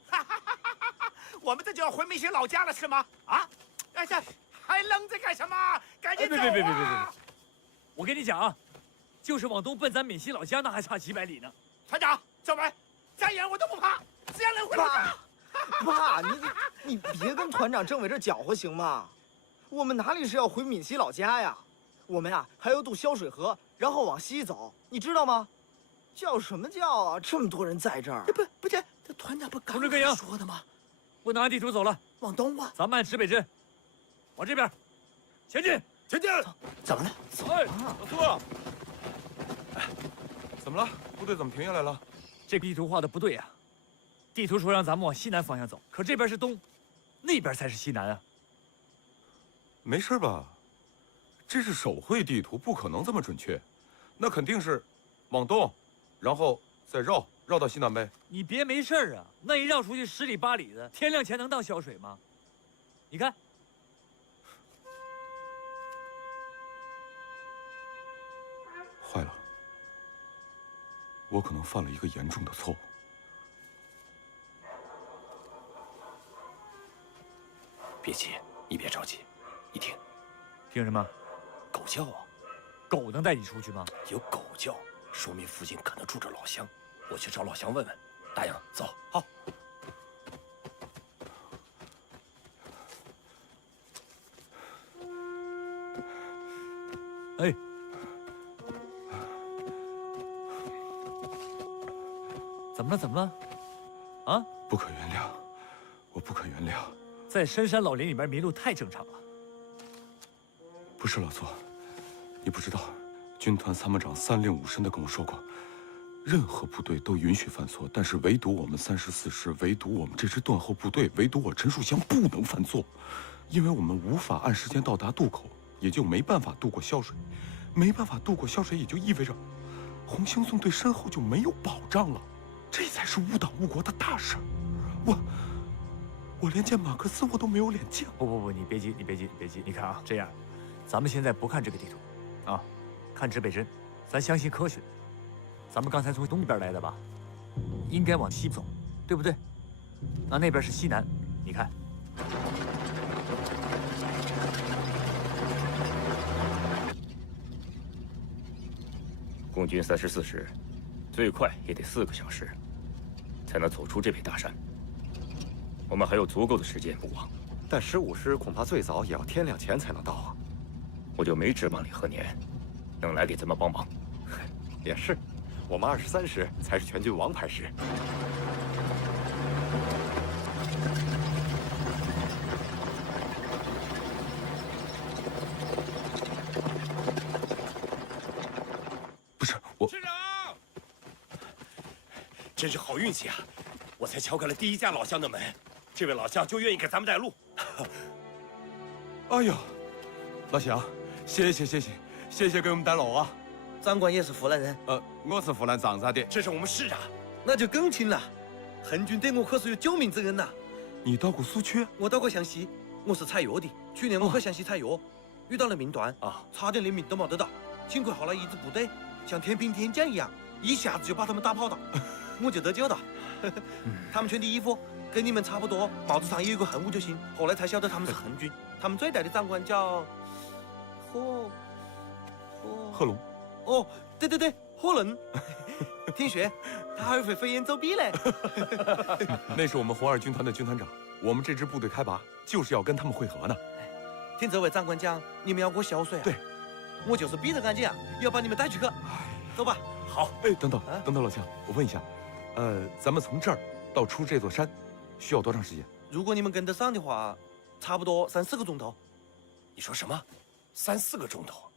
我们这就要回闽西老家了，是吗？啊，哎，这还愣着干什么？赶紧走啊！别！我跟你讲啊，就是往东奔咱闽西老家，那还差几百里呢。团长，政委，再演我都不怕，只要能回老家。爸，你别跟团长、政委这搅和行吗？我们哪里是要回闽西老家呀？我们呀还要渡潇水河，然后往西走，你知道吗？叫什么叫啊？这么多人在这儿，不对，这团长不刚同志跟营说的吗？不能按地图走了，往东啊！咱们按指北针，往这边前进，前进！怎么了？哎，老苏，哎，怎么了？部队怎么停下来了？这地图画的不对啊！地图说让咱们往西南方向走，可这边是东，那边才是西南啊！没事吧？这是手绘地图，不可能这么准确，那肯定是往东，然后再绕到西南呗。你别没事啊！那一绕出去10里8里的，天亮前能到潇水吗？你看，坏了，我可能犯了一个严重的错误。别急，你别着急，你听，听什么？狗叫啊！狗能带你出去吗？有狗叫，说明附近可能住着老乡。我去找老乡问问。答应，走。好。哎，怎么了？怎么了？啊？不可原谅，我不可原谅。在深山老林里面迷路太正常了。不是老左，你不知道，军团参谋长3令5申的跟我说过，任何部队都允许犯错，但是唯独我们34师，唯独我们这支断后部队，唯独我陈树湘不能犯错，因为我们无法按时间到达渡口，也就没办法渡过潇水，没办法渡过潇水，也就意味着红星纵队身后就没有保障了，这才是误党误国的大事。我连见马克思我都没有脸见。不，你别急，你别急。你看啊，这样，咱们现在不看这个地图，啊，看指北针，咱相信科学。咱们刚才从东边来的吧，应该往西走，对不对？那边是西南，你看。共军34师，最快也得4个小时，才能走出这片大山。我们还有足够的时间补网，但15师恐怕最早也要天亮前才能到啊。我就没指望李鹤年能来给咱们帮忙。也是，我们23师才是全军王牌师。不是我，师长，真是好运气啊！我才敲开了第1家老乡的门，这位老乡就愿意给咱们带路。哎呦，老乡，谢谢给我们带路啊！长官也是湖南人，我是湖南长沙的。这是我们师长，那就更亲了。恨军对我可是有救命之恩呐。你到过苏区？我到过湘西，我是采药的。去年我去湘西采药，遇到了命断啊，差点连命都没得到。幸亏后来一支部队像天兵天将一样，一下子就把他们打跑了，我就得救了。他们穿的衣服跟你们差不多，帽子上也有个恨武就行。后来才晓得他们是恨军，他们最大的长官叫贺龙。哦，对，贺龙。听说他还会飞檐走壁嘞。那是我们红2军团的军团长，我们这支部队开拔就是要跟他们会合呢。听这位长官讲，你们要过潇水啊？对，我就是逼着干劲啊，要把你们带去。走吧。好。等等，老乡，我问一下，咱们从这儿到出这座山，需要多长时间？如果你们跟得上的话，差不多3、4个钟头。你说什么？3、4个钟头？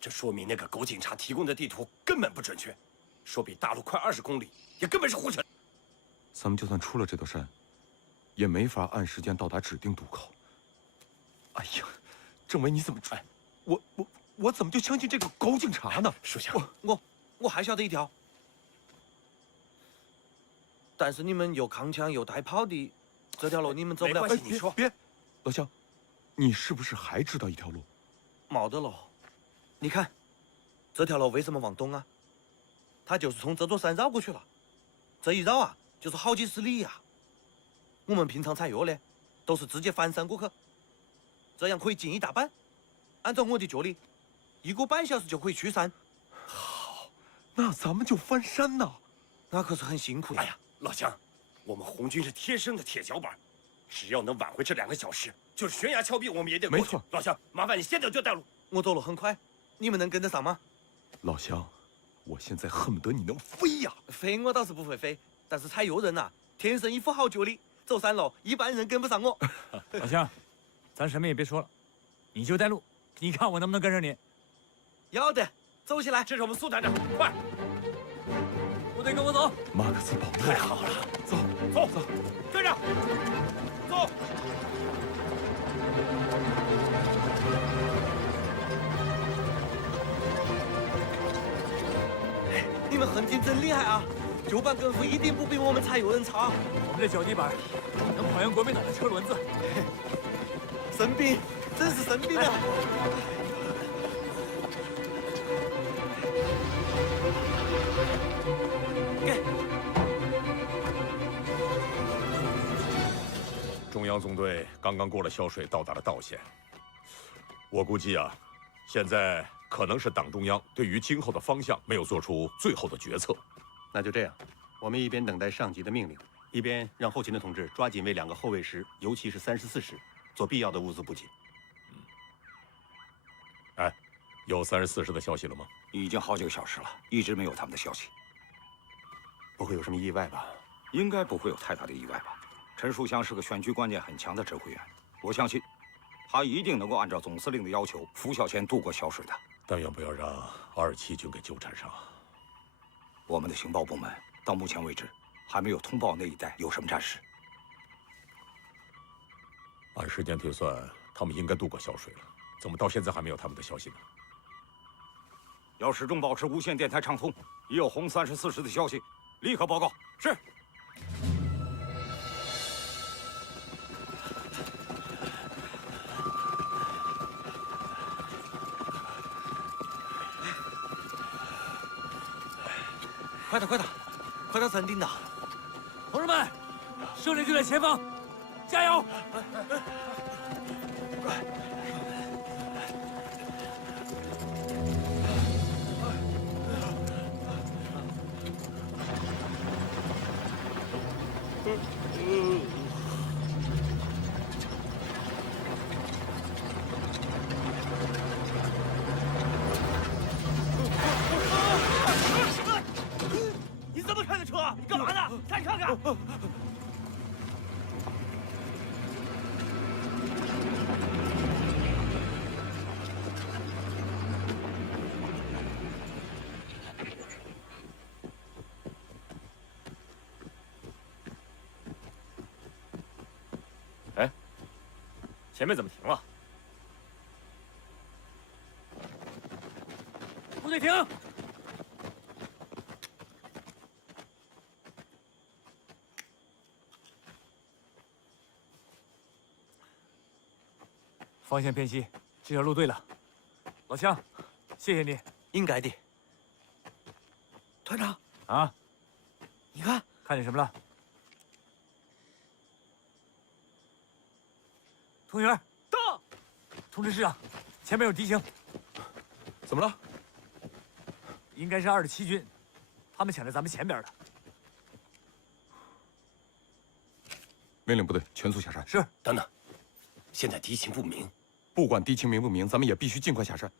这说明那个狗警察提供的地图根本不准确，说比大陆快20公里，也根本是胡扯。咱们就算出了这座山，也没法按时间到达指定渡口。哎呀，政委你怎么？我怎么就相信这个狗警察呢？属下，我还晓得一条，但是你们有扛枪有带炮的，这条路你们走不了。你说别，老乡，你是不是还知道一条路？没得了。你看，这条路为什么往东啊？它就是从这座山绕过去了。这一绕啊，就是好几十里呀。我们平常采药呢，都是直接翻山过去，这样可以近1大半。按照我的脚力，1个半小时就可以去山。好，那咱们就翻山呐。那可是很辛苦呀。哎呀，老乡，我们红军是天生的铁脚板，只要能挽回这2个小时，就是悬崖峭壁，我们也得过去。没错，老乡，麻烦你现在就带路。我走路很快，你们能跟得上吗？老乡，我现在恨不得你能飞呀！飞我倒是不会飞，但是采药人呐，天生一副好脚力，走山路一般人跟不上我。老乡，咱什么也别说了，你就带路，你看我能不能跟上你？要得，走起来！这是我们苏团长，快！部队跟我走。马克思保佑！太好了，走，跟上，走。你们恨军真厉害啊！旧版功夫一定不比我们采药人差。我们这脚底板能跑赢国民党的车轮子。神兵，真是神兵啊！中央纵队刚刚过了潇水，到达了道县。我估计啊，现在可能是党中央对于今后的方向没有做出最后的决策。那就这样，我们一边等待上级的命令，一边让后勤的同志抓紧为2个后卫师，尤其是34师做必要的物资补给。哎，有34师的消息了吗？已经好几个小时了，一直没有他们的消息。不不会有什么意外吧？应该不会有太大的意外吧？陈树湘是个选举观念很强的指挥员，我相信他一定能够按照总司令的要求，拂晓前渡过小水的。但愿不要让27军给纠缠上。我们的情报部门到目前为止还没有通报那一带有什么战事。按时间推算，他们应该渡过小水了，怎么到现在还没有他们的消息呢？要始终保持无线电台畅通，一有红34师的消息，立刻报告。是。快点，快点，快到暂定的！同志们，胜利就在前方，加油！你怎么开的车？你干嘛呢？再看看。哎，前面怎么停了？部队停！方向偏西，这条路对了。老枪，谢谢你。应该的。团长啊，你看，看见什么了？同学，到！通知师长，前面有敌情。怎么了？应该是27军，他们抢在咱们前边的。命令部队全速下山。是。等等，现在敌情不明，不管敌情明不明，咱们也必须尽快下山。